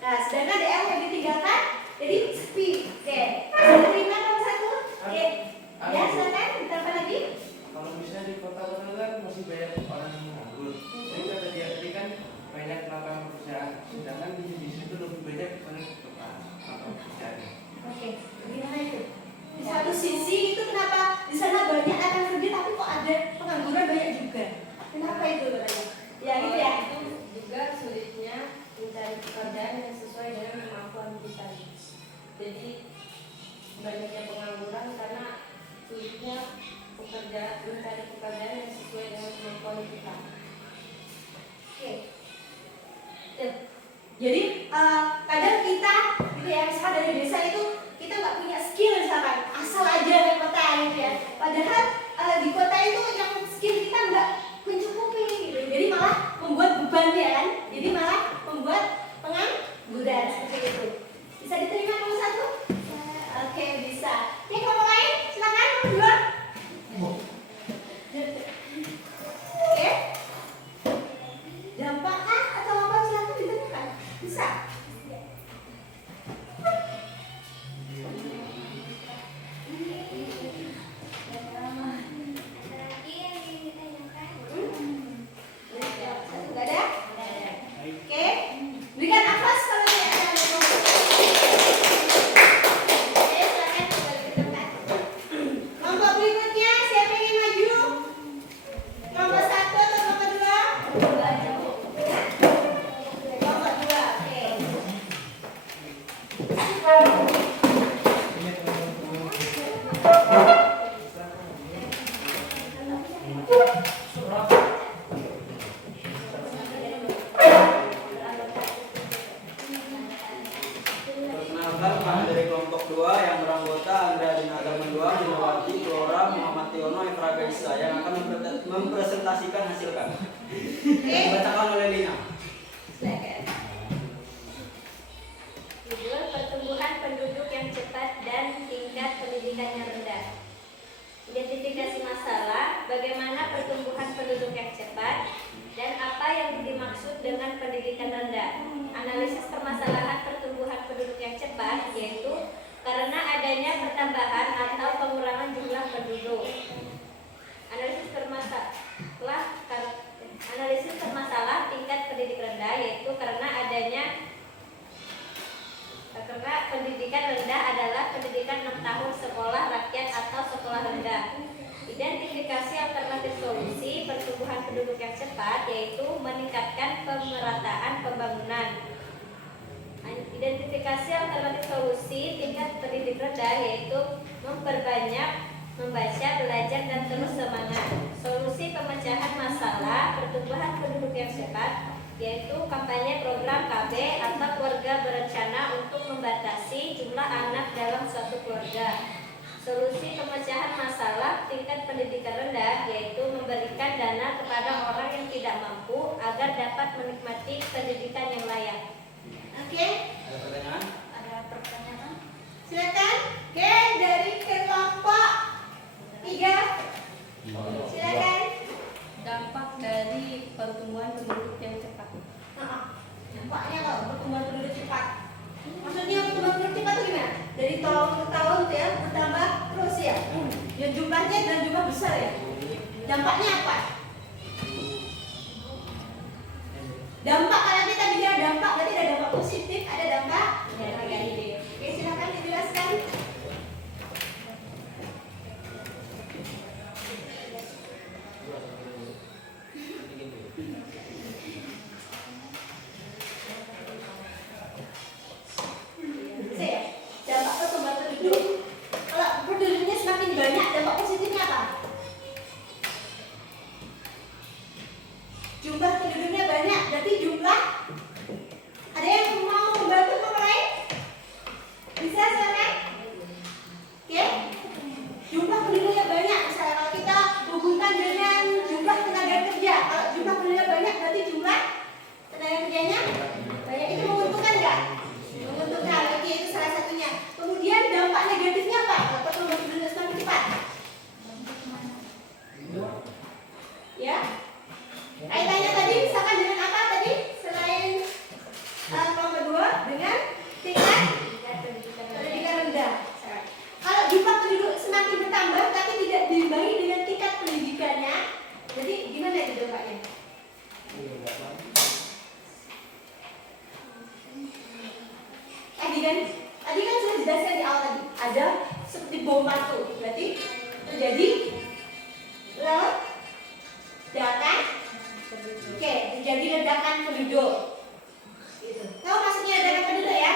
Nah, sedangkan daerah yang ditinggalkan jadi sepi. Oke. Bisa terima nomor satu? Oke. Ya, silakan ditambah lagi. Kalau misalnya di kota-kota kan masih banyak orang yang nganggur. Jadi kata dia tadi kan banyak lapangan pekerjaan. Sedangkan di situ lebih banyak lapangan pekerjaan. Oke, gimana itu? Di satu sisi itu kenapa di sana banyak akan kerja tapi kok ada pengangguran banyak juga? Kenapa itu katanya? Ya gitu ya. Itu juga sulitnya mencari pekerjaan yang sesuai dengan kemampuan kita. Jadi banyaknya pengangguran karena sulitnya mencari pekerjaan yang sesuai dengan kemampuan kita. Oke. Jadi kadang kita gitu ya, misalkan dari desa itu kita nggak punya skill misalkan asal aja ke kota gitu ya. Padahal di kota itu yang skill kita nggak mencukupi gitu. Jadi malah membuat beban ya kan. Jadi malah membuat pengangguran seperti itu. Bisa diterima nomor satu? Oke, bisa. Oke, kelompok lain silakan nomor dua. Oke. Dampak kah atau apa silakan ditentukan. Bisa. Lagi yang ditanyakan. Satu nggak ada? Oke. Berikan nafas kalau tidak ada nomor. Oke, silakan kembali ke tempat. Kelompok berikutnya siapa yang ingin maju? Kelompok satu atau kelompok dua? Kelompok dua, oke. Perkenalkan, kami dari kelompok 2 yang beranggota Andrea Dinata Mendua, Minawati, Flora, Muhammad Tiono, Efra Gaisa yang akan mempresentasikan hasil kami. Dibacakan oleh Lina. Silakan. Judul pertumbuhan penduduk yang cepat dan tingkat pendidikan yang rendah. Identifikasi masalah, bagaimana pertumbuhan penduduk yang cepat dan apa yang dimaksud dengan pendidikan rendah. Analisis permasalahan pertumbuhan penduduk yang cepat yaitu karena adanya pertambahan atau pengurangan jumlah penduduk. Analisis permasalahan tingkat pendidik rendah yaitu karena pendidikan rendah adalah pendidikan 6 tahun sekolah rakyat atau sekolah rendah. Identifikasi alternatif solusi pertumbuhan penduduk yang cepat yaitu meningkatkan pemerataan pembangunan. Identifikasi alternatif solusi tingkat pendidik rendah yaitu memperbanyak membaca, belajar, dan terus semangat. Solusi pemecahan masalah pertumbuhan penduduk yang cepat yaitu kampanye program KB atau keluarga berencana untuk membatasi jumlah anak dalam suatu keluarga. Solusi pemecahan masalah tingkat pendidikan rendah yaitu memberikan dana kepada orang yang tidak mampu agar dapat menikmati pendidikan yang layak. Oke. Ada pertanyaan? Ada pertanyaan? Silakan. Oke, dari kelompok 3. Silakan. Dampak dari pertumbuhan penduduk yang cepat. Dampaknya kalau pertumbuhan penduduk cepat. Maksudnya pertumbuhan penduduk cepat itu gimana? Dari tahun ke tahun tuh ya bertambah terus ya. Ya jumlahnya dan jumlah besar ya. Dampaknya apa? Dampak kalau kita bicara dampak berarti ada dampak positif, ada dampak negatif. Oke, silakan dijelaskan. Dampak pertumbuhan penduduk. Kalau penduduknya semakin banyak, dampak positifnya apa? Jumlah penduduknya banyak, berarti jumlah. Ada yang mau membantu orang lain? Bisa silakan. Oke. Jumlah penduduknya banyak. Misalnya kalau kita hubungkan dengan jumlah tenaga kerja, kalau jumlah penduduknya banyak, berarti jumlah tenaga kerjanya Banyak itu menguntungkan nggak? Menguntungkan. Oke, itu salah satunya. Kemudian dampak negatifnya apa? Kalau pertumbuhan penduduk semakin cepat. Ya. Kaitannya tadi misalkan dengan apa tadi? Selain kelompok 2 dengan tingkat pendidikan rendah. Kalau jumlah penduduk semakin bertambah tapi tidak diimbangi dengan tingkat pendidikannya, jadi gimana itu dampaknya? Tadi kan sudah dijelaskan di awal tadi, ada seperti bom batu, berarti terjadi ledakan. Oke, terjadi ledakan penduduk. Gitu. Tahu maksudnya ledakan penduduk ya?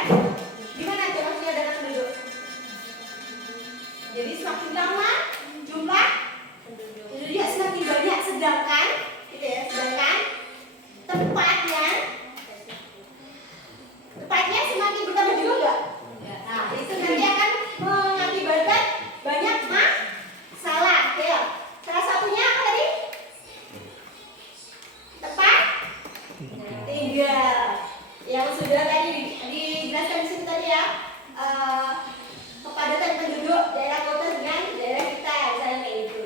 Gimana tuh maksudnya ledakan penduduk? Jadi semakin lama jumlah penduduknya semakin banyak, sedangkan gitu ya, sedangkan tempatnya semakin bertambah juga enggak? Nah, itu nanti akan mengakibatkan banyak masalah ya. Salah satunya apa tadi? Tempat tinggal yang sudah tadi dijelaskan di sini tadi ya. Kepadatan penduduk daerah kota dengan daerah kita, misalnya kayak gitu.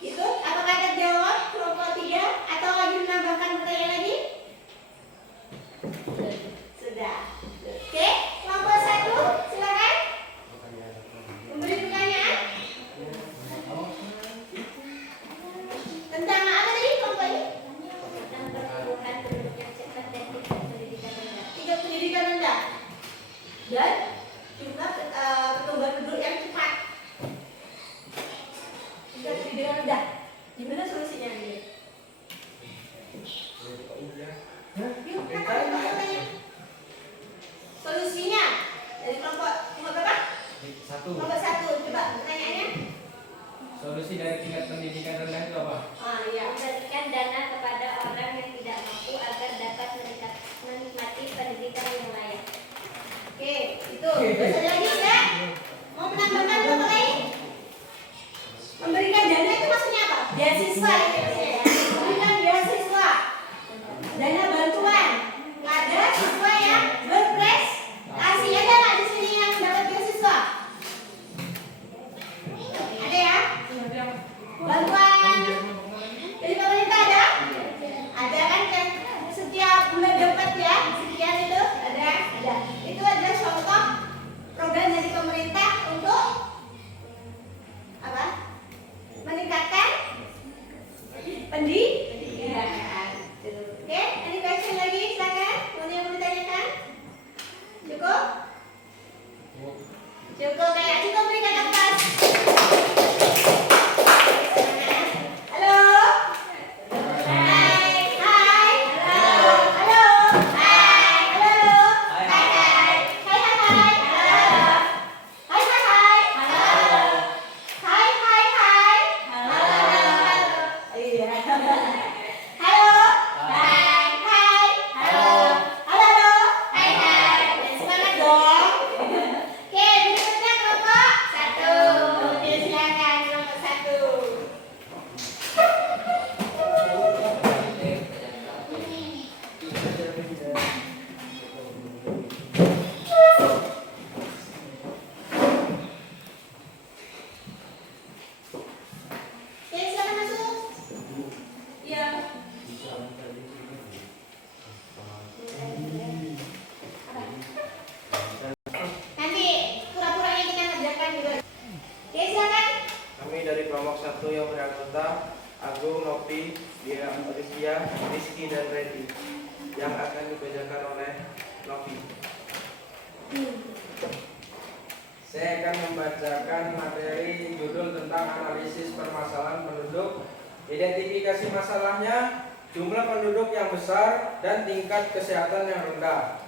Itu apakah terjawab kelompok 3 atau lagi menambahkan pertanyaan lagi? Sudah. Oke, kelompok 1 silakan. Memberi pertanyaan tentang apa tadi kelompok ini? Tentang pertumbuhan penduduk yang cepat dan tingkat pendidikan rendah. Tingkat pendidikan rendah dan jumlah pertumbuhan penduduk yang cepat. Tingkat pendidikan rendah. Gimana solusinya ini? Yuk, tanya. Solusinya dari kelompok berapa? 1. Kelompok 1. Coba pertanyaannya. Solusi dari tingkat pendidikan rendah itu apa? Iya. Memberikan dana kepada orang yang tidak mampu agar dapat menikmati pendidikan yang layak. Oke, itu. Terus ada lagi enggak? Mau menambahkan apa lain? Memberikan dana itu maksudnya apa? Beasiswa itu maksudnya ya. Memberikan beasiswa. Dana bantuan. Ada siswa yang berprestasi. Ada nggak di sini yang dapat beasiswa? Ada ya? Bantuan dari pemerintah ada? Ada kan setiap bulan dapat ya? Sekian itu ada. Itu adalah contoh program dari pemerintah untuk apa? Meningkatkan pendidikan. Oke, any question lagi? Silakan. Mau yang mau ditanyakan? Cukup? Cukup kayak cukup berikan nafas. Halo. Hai. Hai. Halo. Halo. Hai. Halo. Hai. Hai. Hai. Hai. Hai. Halo. Hai. Hai. Hai. Halo. Hai. Hai. Hai. Halo. Iya. Halo. Hai. Hai. Halo. Halo. Hai. Hai. Semangat dong. Oke, berikutnya kelompok 1. Oke, silakan kelompok 1. Oke, silakan masuk. Iya. Nanti pura-puranya kita kerjakan juga. Oke, silakan. Kami dari kelompok 1 yang beranggota Agung, Nopi, Dia, Olivia, Rizky, dan Reddy yang akan dibacakan oleh Nopi. Saya akan membacakan materi judul tentang analisis permasalahan penduduk, identifikasi masalahnya, jumlah penduduk yang besar, dan tingkat kesehatan yang rendah.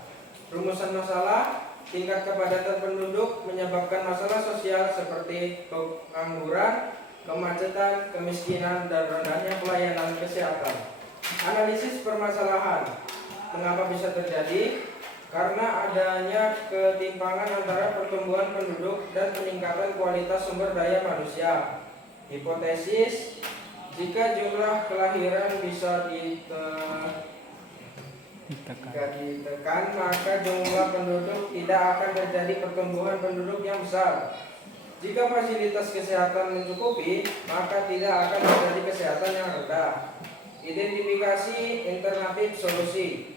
Rumusan masalah, tingkat kepadatan penduduk menyebabkan masalah sosial seperti pengangguran, kemacetan, kemiskinan, dan rendahnya pelayanan kesehatan. Analisis permasalahan, mengapa bisa terjadi? Karena adanya ketimpangan antara pertumbuhan penduduk dan peningkatan kualitas sumber daya manusia. Hipotesis, jika jumlah kelahiran bisa Jika ditekan, maka jumlah penduduk tidak akan terjadi pertumbuhan penduduk yang besar. Jika fasilitas kesehatan mencukupi, maka tidak akan terjadi kesehatan yang rendah. Identifikasi alternatif solusi.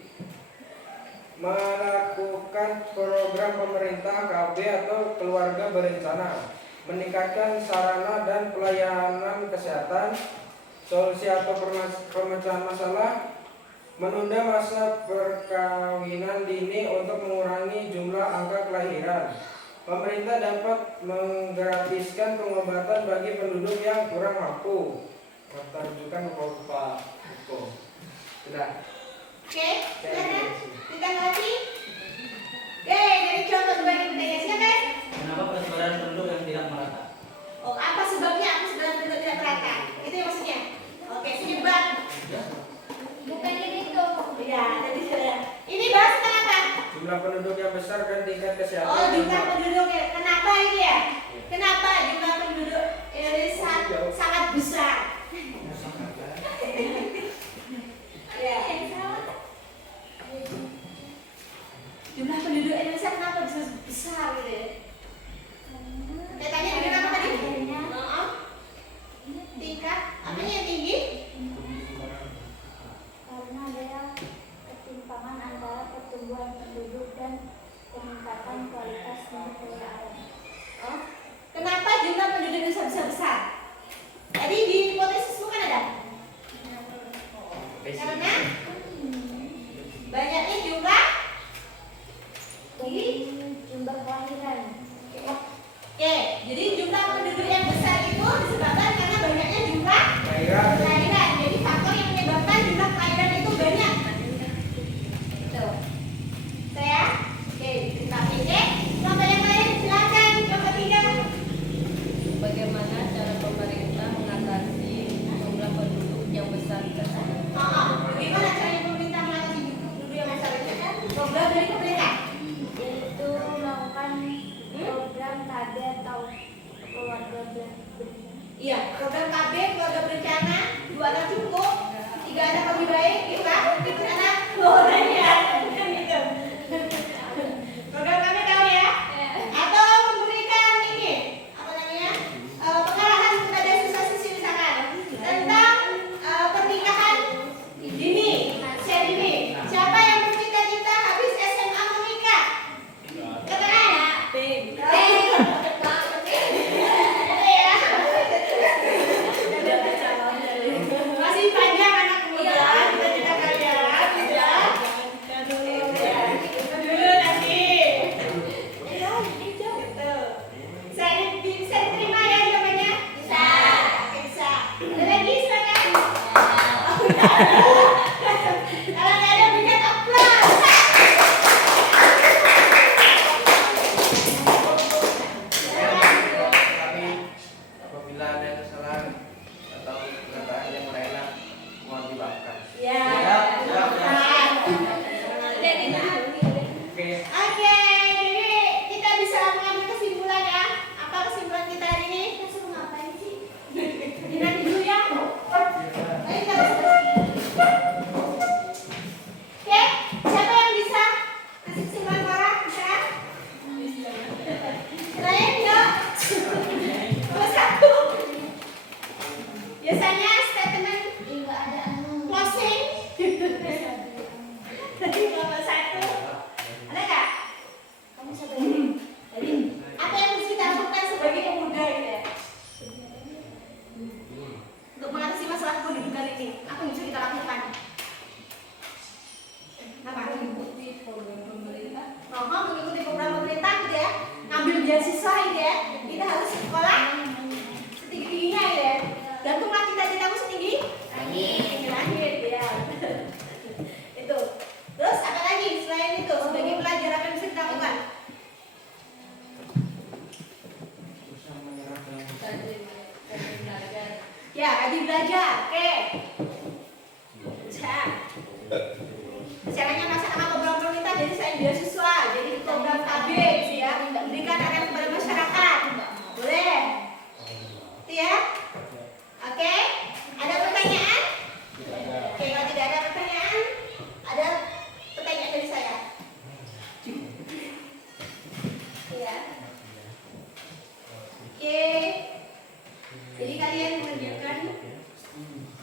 Melakukan program pemerintah KB atau keluarga berencana, meningkatkan sarana dan pelayanan kesehatan. Solusi atau pemecahan masalah, menunda masa perkawinan dini untuk mengurangi jumlah angka kelahiran. Pemerintah dapat menggratiskan pengobatan bagi penduduk yang kurang mampu. Rujukan Pak Hukum. Sudah. Oke, silakan. Ditanggapi. Dari contoh sebagai budaya, silakan. Kenapa persebaran penduduk yang tidak merata? Oh, apa sebabnya aku sebenarnya penduduk tidak merata? Itu yang maksudnya. Oke, penyebab. Bukan itu. Ya, tadi sudah. Ini bahas tentang apa? Jumlah penduduk yang besar dan tingkat kesehatan. Oh, jumlah yang penduduknya. Kenapa itu ya? Kenapa jumlah penduduk Indonesia sangat besar? Ya. Jumlah penduduk Indonesia kenapa bisa besar gitu ya? Saya tanya dengan apa tadi? Tingkat apa yang tinggi? Karena ada ketimpangan antara pertumbuhan penduduk dan peningkatan kualitas sumber daya alam. Oh, kenapa jumlah penduduk Indonesia bisa besar? Tadi di hipotesis bukan ada? Karena banyaknya jumlah Jumlah kelahiran. Oke, jadi jumlah penduduk yang besar itu disebabkan karena banyaknya jumlah kelahiran. Jadi faktor yang menyebabkan jumlah kelahiran itu banyak. Tuh. Saya, oke, kita pilih. Contoh yang lain, silakan. Contoh 3. Bagaimana cara pemerintah mengatasi jumlah penduduk yang besar tersebut? Bagaimana caranya pemerintah mengatasi penduduk yang besar itu? Program dari pemerintah. Yaitu melakukan program KB atau keluarga berencana. Iya, program KB keluarga berencana 2 anak cukup, 3 anak lebih baik, gitu kan? Itu anak ya, kan gitu. Program KB tahu ya? Atau memberikan ini apa namanya pengarahan kepada siswa-siswi misalkan tentang pernikahan dini, usia dini. Siapa yang bercita-cita habis SMA menikah? Katakan. Masih panjang anak muda, cita-cita kalian, tidak? Dulu nanti. Gitu. Bisa diterima ya jawabannya? Bisa. Oke, bisa. Ada lagi silakan. Kalau nggak ada berikan aplaus. Kami apabila ada kesalahan atau perkataan yang tidak enak, mohon dimaafkan. Ya. Oke. Oke, jadi kita bisa mengambil kesimpulan ya. Apa kesimpulan kita hari ini? Kita suruh ngapain sih? Nanti dulu ya. Ayo kita Oke, siapa yang bisa kasih kesimpulan orang? Bisa? Kalian ya? Nomor 1. Biasanya statement Enggak ada closing. Tadi nomor 1. Ada nggak? kamu sebagai Jadi, apa yang harus kita lakukan sebagai pemuda gitu ya? Untuk mengatasi masalah kependudukan ini, apa yang bisa kita lakukan? Apa? Mengikuti program pemerintah. Mengikuti program pemerintah gitu ya, ngambil beasiswa gitu ya. Kita harus sekolah setinggi-tingginya gitu ya. Gantunglah cita-citamu setinggi langit ya. Itu. Terus apa lagi selain itu sebagai pelajar apa yang bisa kita lakukan? Rajin belajar. Ya, rajin belajar. Oke. Bisa. Caranya masuk sama program pemerintah jadi saya beasiswa, jadi program KB gitu ya, berikan akan kepada masyarakat. Boleh? Itu ya? Oke. Ada pertanyaan? Oke, kalau tidak ada pertanyaan, ada Jadi kalian mengerjakan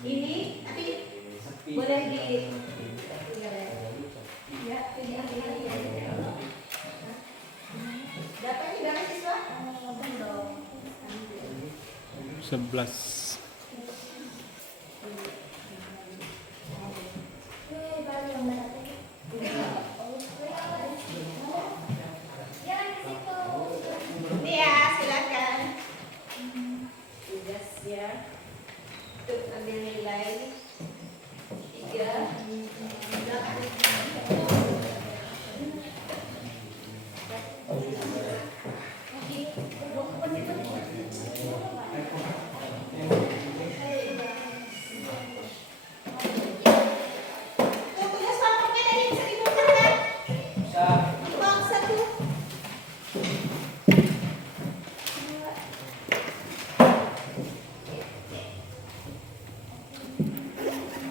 ini, tapi boleh di ya, dapatnya berapa siswa? 11. Ini ya, silakan. Tugas ya. Untuk ambil nilai 3. Tugas kelompoknya dari bisa dibuka kan? Bisa. Kelompok 1.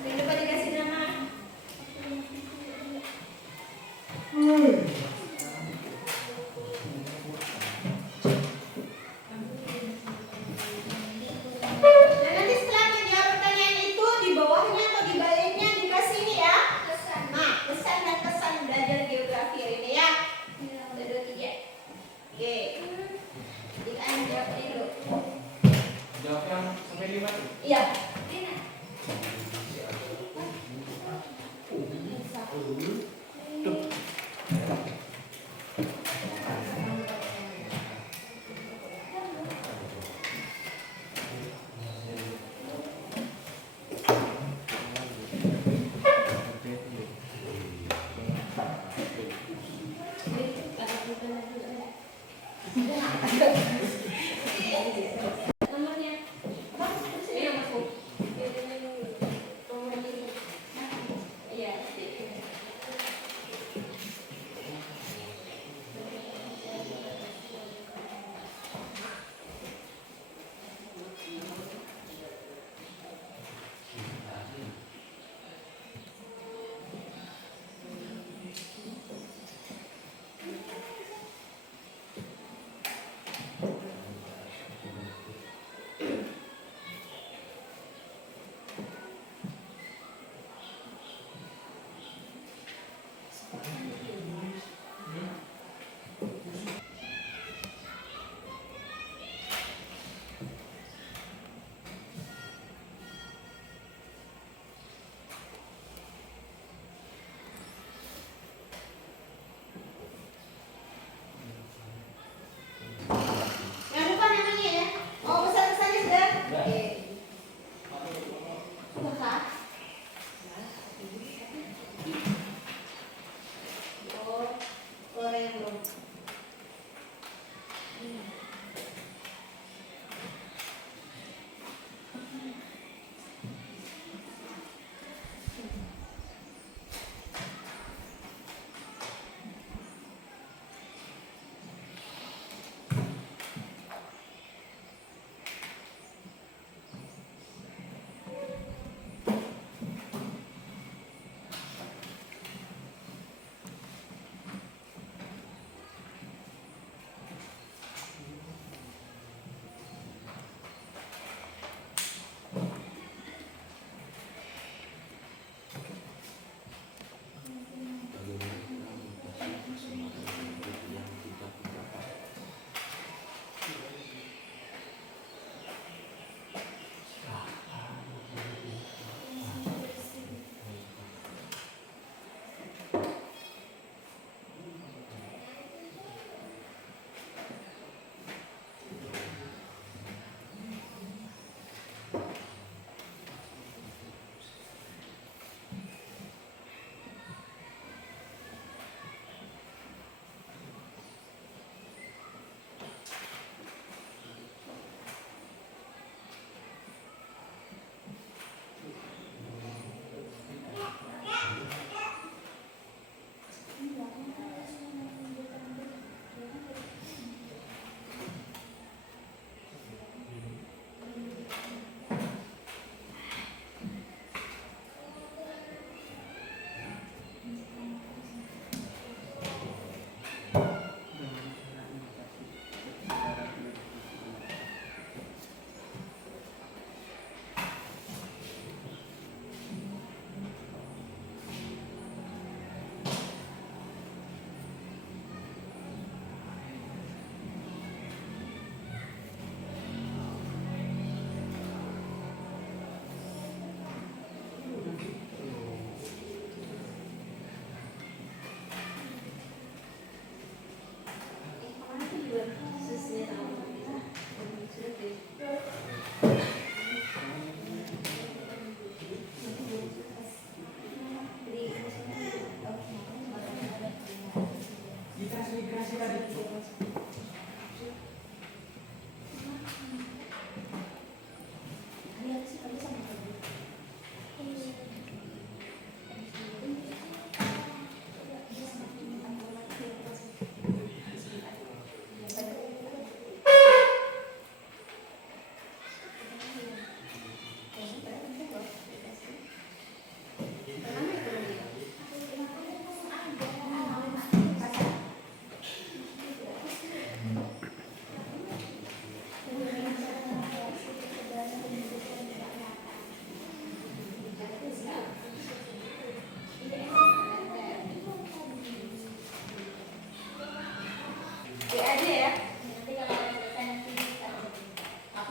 Jangan lupa dikasih nama. Nah, nanti setelah menjawab pertanyaan itu di bawahnya atau di baliknya dikasih ini ya. Nah, pesan dan kesan belajar geografi hari ini ya. 1, 2, 3. Oke. Jadi kalian jawab ini dulu. Jawab yang sampai 5 tuh. Iya. Nomornya. Bang, sini nomorku.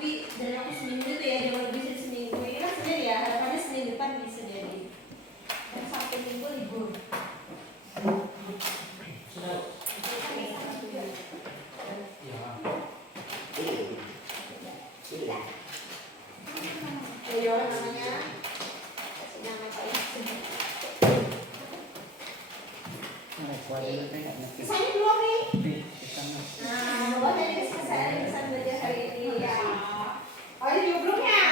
tapi dalam waktu seminggu itu ya, jangan lebih dari seminggu. Ini kan Senin ya, harapannya Senin depan bisa jadi. Dan Sabtu Minggu libur. Ayo namanya. Nama Pak Yusuf. Saya belum nih. Nah, buat dari kesan belajar hari ini ya. Oh, ini juga belum ya?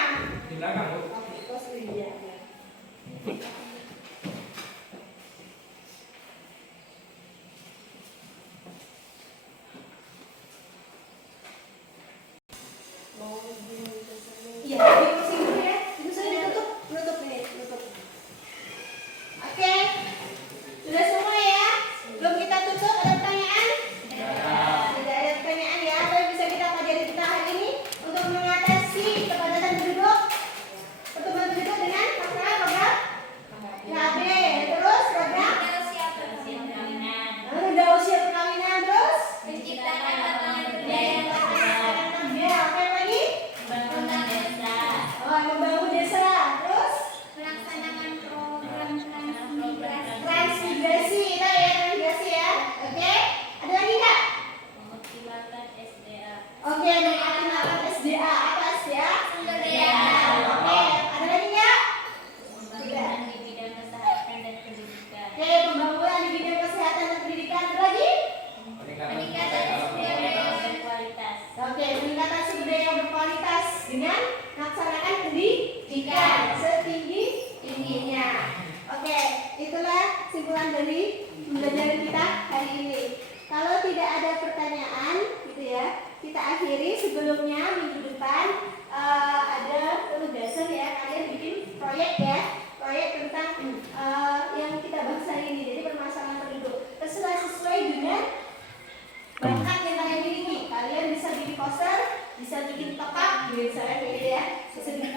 Di belakang, Bu. Oke, kos iya. Iya, di kursi dulu ya. Itu saya ditutup, menutup ini, menutup. Oke, sudah semua ya. Belum kita tutup, ada pertanyaan? Tidak ada pertanyaan ya. Apa yang bisa kita pelajari kita hari ini untuk mengatasi kepadatan penduduk? Pertumbuhan penduduk dengan masalah program KB. Terus program rendah usia perkawinan. Terus Menciptakan lapangan kerja yang besar. ya, apa lagi? Oh, membangun desa. Terus Melaksanakan program transmigrasi. transmigrasi, itu ya transmigrasi ya. Oke, ada lagi nggak? Mengoptimalkan SDA. Oke, mengoptimalkan SDA. Apa SDA? Sumber daya. Oke, ada lagi nggak? Pembangunan di bidang kesehatan dan pendidikan. Oke, pembangunan di bidang kesehatan dan pendidikan. Ada lagi? Peningkatan sumber daya berkualitas. Oke, peningkatan sumber daya yang berkualitas dengan melaksanakan pendidikan setinggi-tingginya. Oke, itulah simpulan dari pembelajaran kita hari ini. Kalau tidak ada pertanyaan, gitu ya, kita akhiri. Sebelumnya minggu depan ada penugasan ya, kalian bikin proyek ya, proyek tentang yang kita bahas hari ini. Jadi permasalahan penduduk. Terserah sesuai dengan bakat yang kalian miliki. Kalian bisa bikin poster, bisa bikin pop-up, misalnya gitu ya, bisa bikin